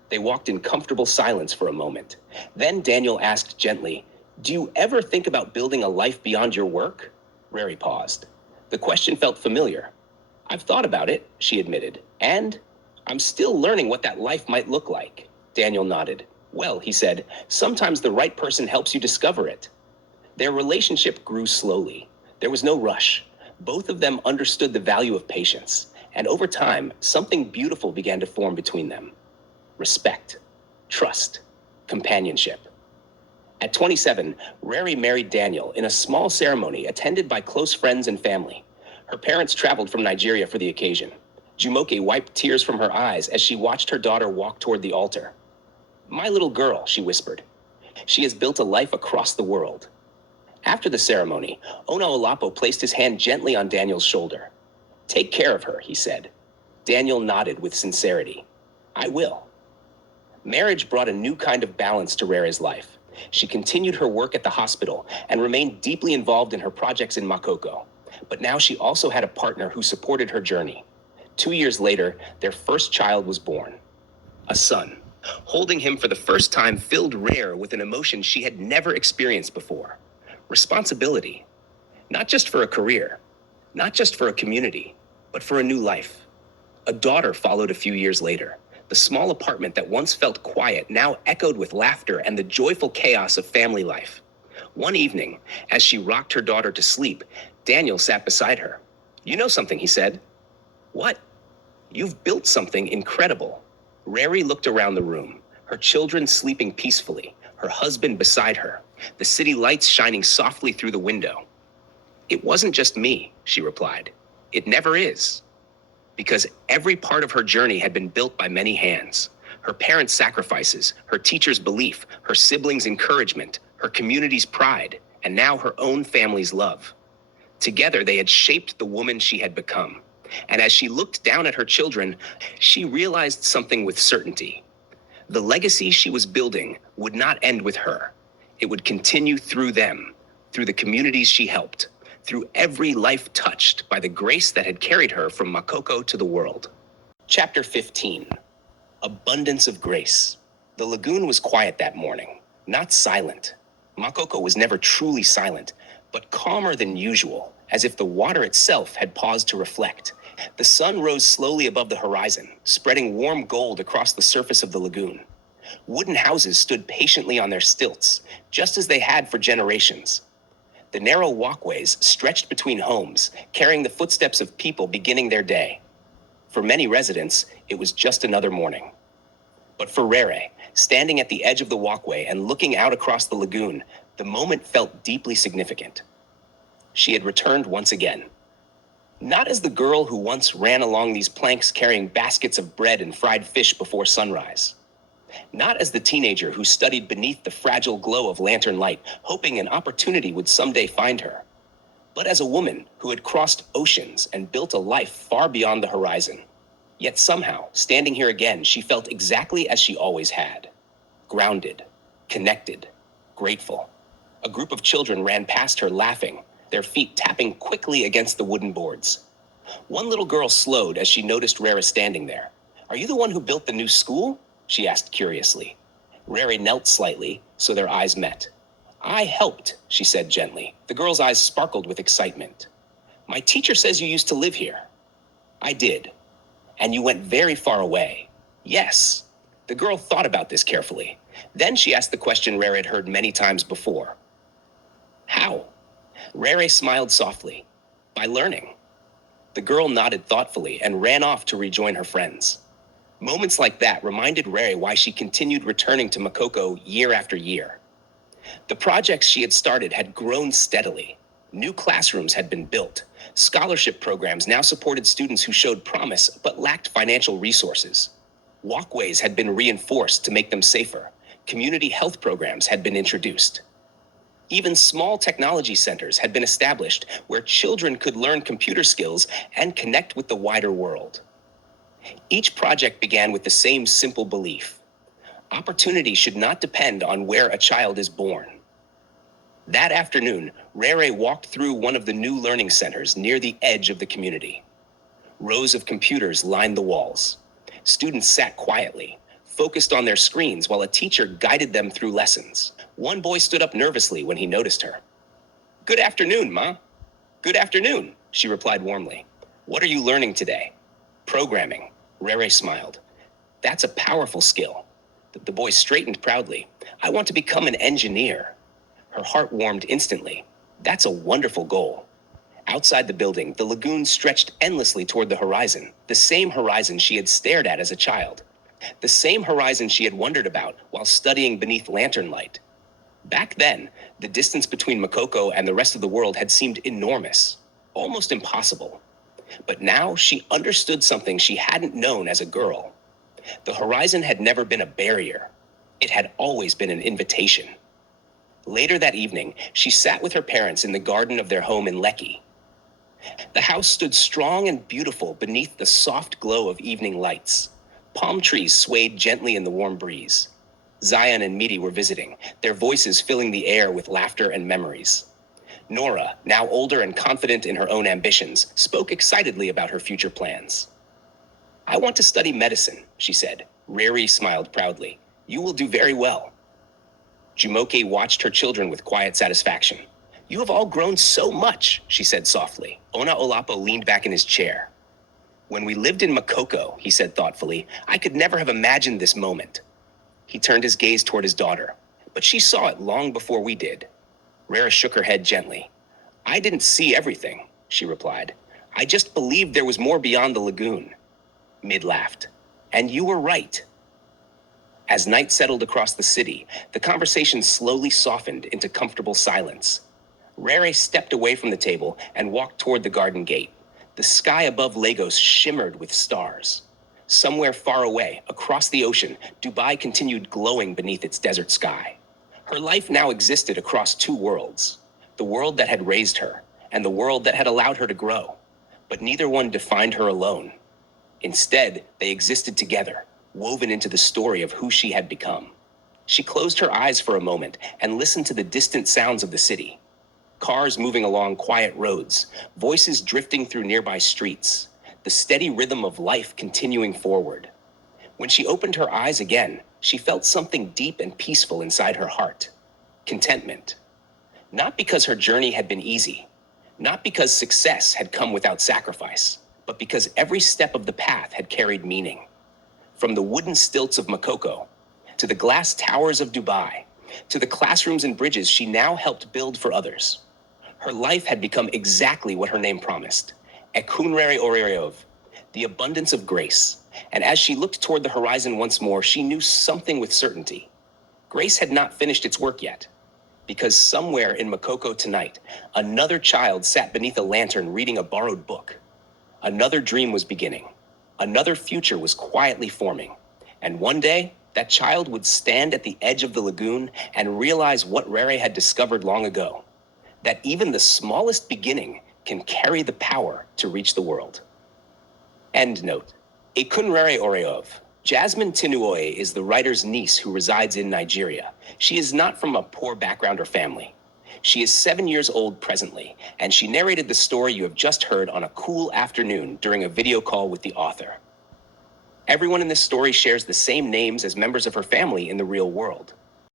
They walked in comfortable silence for a moment. Then Daniel asked gently, "Do you ever think about building a life beyond your work?" Rere paused. The question felt familiar. "I've thought about it," she admitted, "and I'm still learning what that life might look like." Daniel nodded. "Well," he said, "sometimes the right person helps you discover it." Their relationship grew slowly. There was no rush. Both of them understood the value of patience, and over time, something beautiful began to form between them. Respect, trust, companionship. At 27, Rere married Daniel in a small ceremony attended by close friends and family. Her parents traveled from Nigeria for the occasion. Jumoke wiped tears from her eyes as she watched her daughter walk toward the altar. "My little girl," she whispered. "She has built a life across the world." After the ceremony, Olapo placed his hand gently on Daniel's shoulder. "Take care of her," he said. Daniel nodded with sincerity. "I will." Marriage brought a new kind of balance to Rere's life. She continued her work at the hospital and remained deeply involved in her projects in Makoko. But now she also had a partner who supported her journey. 2 years later, their first child was born. A son. Holding him for the first time filled Rere with an emotion she had never experienced before. Responsibility. Not just for a career, not just for a community, but for a new life. A daughter followed a few years later. The small apartment that once felt quiet now echoed with laughter and the joyful chaos of family life. One evening, as she rocked her daughter to sleep, Daniel sat beside her. "You know something," he said. "What?" "You've built something incredible." Rere looked around the room, her children sleeping peacefully, her husband beside her, the city lights shining softly through the window. "It wasn't just me," she replied. "It never is." Because every part of her journey had been built by many hands. Her parents' sacrifices, her teacher's belief, her siblings' encouragement, her community's pride, and now her own family's love. Together, they had shaped the woman she had become. And as she looked down at her children, she realized something with certainty. The legacy she was building would not end with her. It would continue through them, through the communities she helped, through every life touched by the grace that had carried her from Makoko to the world. Chapter 15. Abundance of Grace. The lagoon was quiet that morning, not silent. Makoko was never truly silent, but calmer than usual, as if the water itself had paused to reflect. The sun rose slowly above the horizon, spreading warm gold across the surface of the lagoon. Wooden houses stood patiently on their stilts, just as they had for generations. The narrow walkways stretched between homes, carrying the footsteps of people beginning their day. For many residents, it was just another morning. But for Rere, standing at the edge of the walkway and looking out across the lagoon, the moment felt deeply significant. She had returned once again. Not as the girl who once ran along these planks carrying baskets of bread and fried fish before sunrise. Not as the teenager who studied beneath the fragile glow of lantern light, hoping an opportunity would someday find her, but as a woman who had crossed oceans and built a life far beyond the horizon. Yet somehow, standing here again, she felt exactly as she always had. Grounded, connected, grateful. A group of children ran past her laughing, their feet tapping quickly against the wooden boards. One little girl slowed as she noticed Rere standing there. "Are you the one who built the new school?" she asked curiously. Rere knelt slightly, so their eyes met. "I helped," she said gently. The girl's eyes sparkled with excitement. "My teacher says you used to live here." "I did." "And you went very far away." "Yes." The girl thought about this carefully. Then she asked the question Rere had heard many times before. "How?" Rere smiled softly. "By learning." The girl nodded thoughtfully and ran off to rejoin her friends. Moments like that reminded Rere why she continued returning to Makoko year after year. The projects she had started had grown steadily. New classrooms had been built. Scholarship programs now supported students who showed promise but lacked financial resources. Walkways had been reinforced to make them safer. Community health programs had been introduced. Even small technology centers had been established where children could learn computer skills and connect with the wider world. Each project began with the same simple belief: opportunity should not depend on where a child is born. That afternoon, Rere walked through one of the new learning centers near the edge of the community. Rows of computers lined the walls. Students sat quietly, focused on their screens while a teacher guided them through lessons. One boy stood up nervously when he noticed her. "Good afternoon, Ma." "Good afternoon," she replied warmly. "What are you learning today?" "Programming." Rere smiled. "That's a powerful skill." The boy straightened proudly. "I want to become an engineer." Her heart warmed instantly. That's a wonderful goal. Outside the building, the lagoon stretched endlessly toward the horizon, the same horizon she had stared at as a child, the same horizon she had wondered about while studying beneath lantern light. Back then, the distance between Makoko and the rest of the world had seemed enormous, almost impossible. But now she understood something she hadn't known as a girl. The horizon had never been a barrier. It had always been an invitation. Later that evening, she sat with her parents in the garden of their home in Lekki. The house stood strong and beautiful beneath the soft glow of evening lights. Palm trees swayed gently in the warm breeze. Zion and Midi were visiting, their voices filling the air with laughter and memories. Nora, now older and confident in her own ambitions, spoke excitedly about her future plans. "I want to study medicine," she said. Rere smiled proudly. "You will do very well." Jumoke watched her children with quiet satisfaction. "You have all grown so much," she said softly. Ona Olapo leaned back in his chair. "When we lived in Makoko," he said thoughtfully, "I could never have imagined this moment." He turned his gaze toward his daughter. "But she saw it long before we did." Rere shook her head gently. "I didn't see everything," she replied. "I just believed there was more beyond the lagoon." Mid laughed. "And you were right." As night settled across the city, the conversation slowly softened into comfortable silence. Rere stepped away from the table and walked toward the garden gate. The sky above Lagos shimmered with stars. Somewhere far away, across the ocean, Dubai continued glowing beneath its desert sky. Her life now existed across two worlds, the world that had raised her and the world that had allowed her to grow. But neither one defined her alone. Instead, they existed together, woven into the story of who she had become. She closed her eyes for a moment and listened to the distant sounds of the city. Cars moving along quiet roads, voices drifting through nearby streets, the steady rhythm of life continuing forward. When she opened her eyes again, she felt something deep and peaceful inside her heart. Contentment. Not because her journey had been easy, not because success had come without sacrifice, but because every step of the path had carried meaning. From the wooden stilts of Makoko, to the glass towers of Dubai, to the classrooms and bridges she now helped build for others. Her life had become exactly what her name promised: EKUNREREOREOFE, the abundance of grace. And as she looked toward the horizon once more, she knew something with certainty. Grace had not finished its work yet, because somewhere in Makoko tonight, another child sat beneath a lantern reading a borrowed book. Another dream was beginning. Another future was quietly forming. And one day, that child would stand at the edge of the lagoon and realize what Rere had discovered long ago: that even the smallest beginning can carry the power to reach the world. End note. Ekunrereoreofe. Jasmine Tinuoye is the writer's niece who resides in Nigeria. She is not from a poor background or family. She is 7 years old presently, and she narrated the story you have just heard on a cool afternoon during a video call with the author. Everyone in this story shares the same names as members of her family in the real world.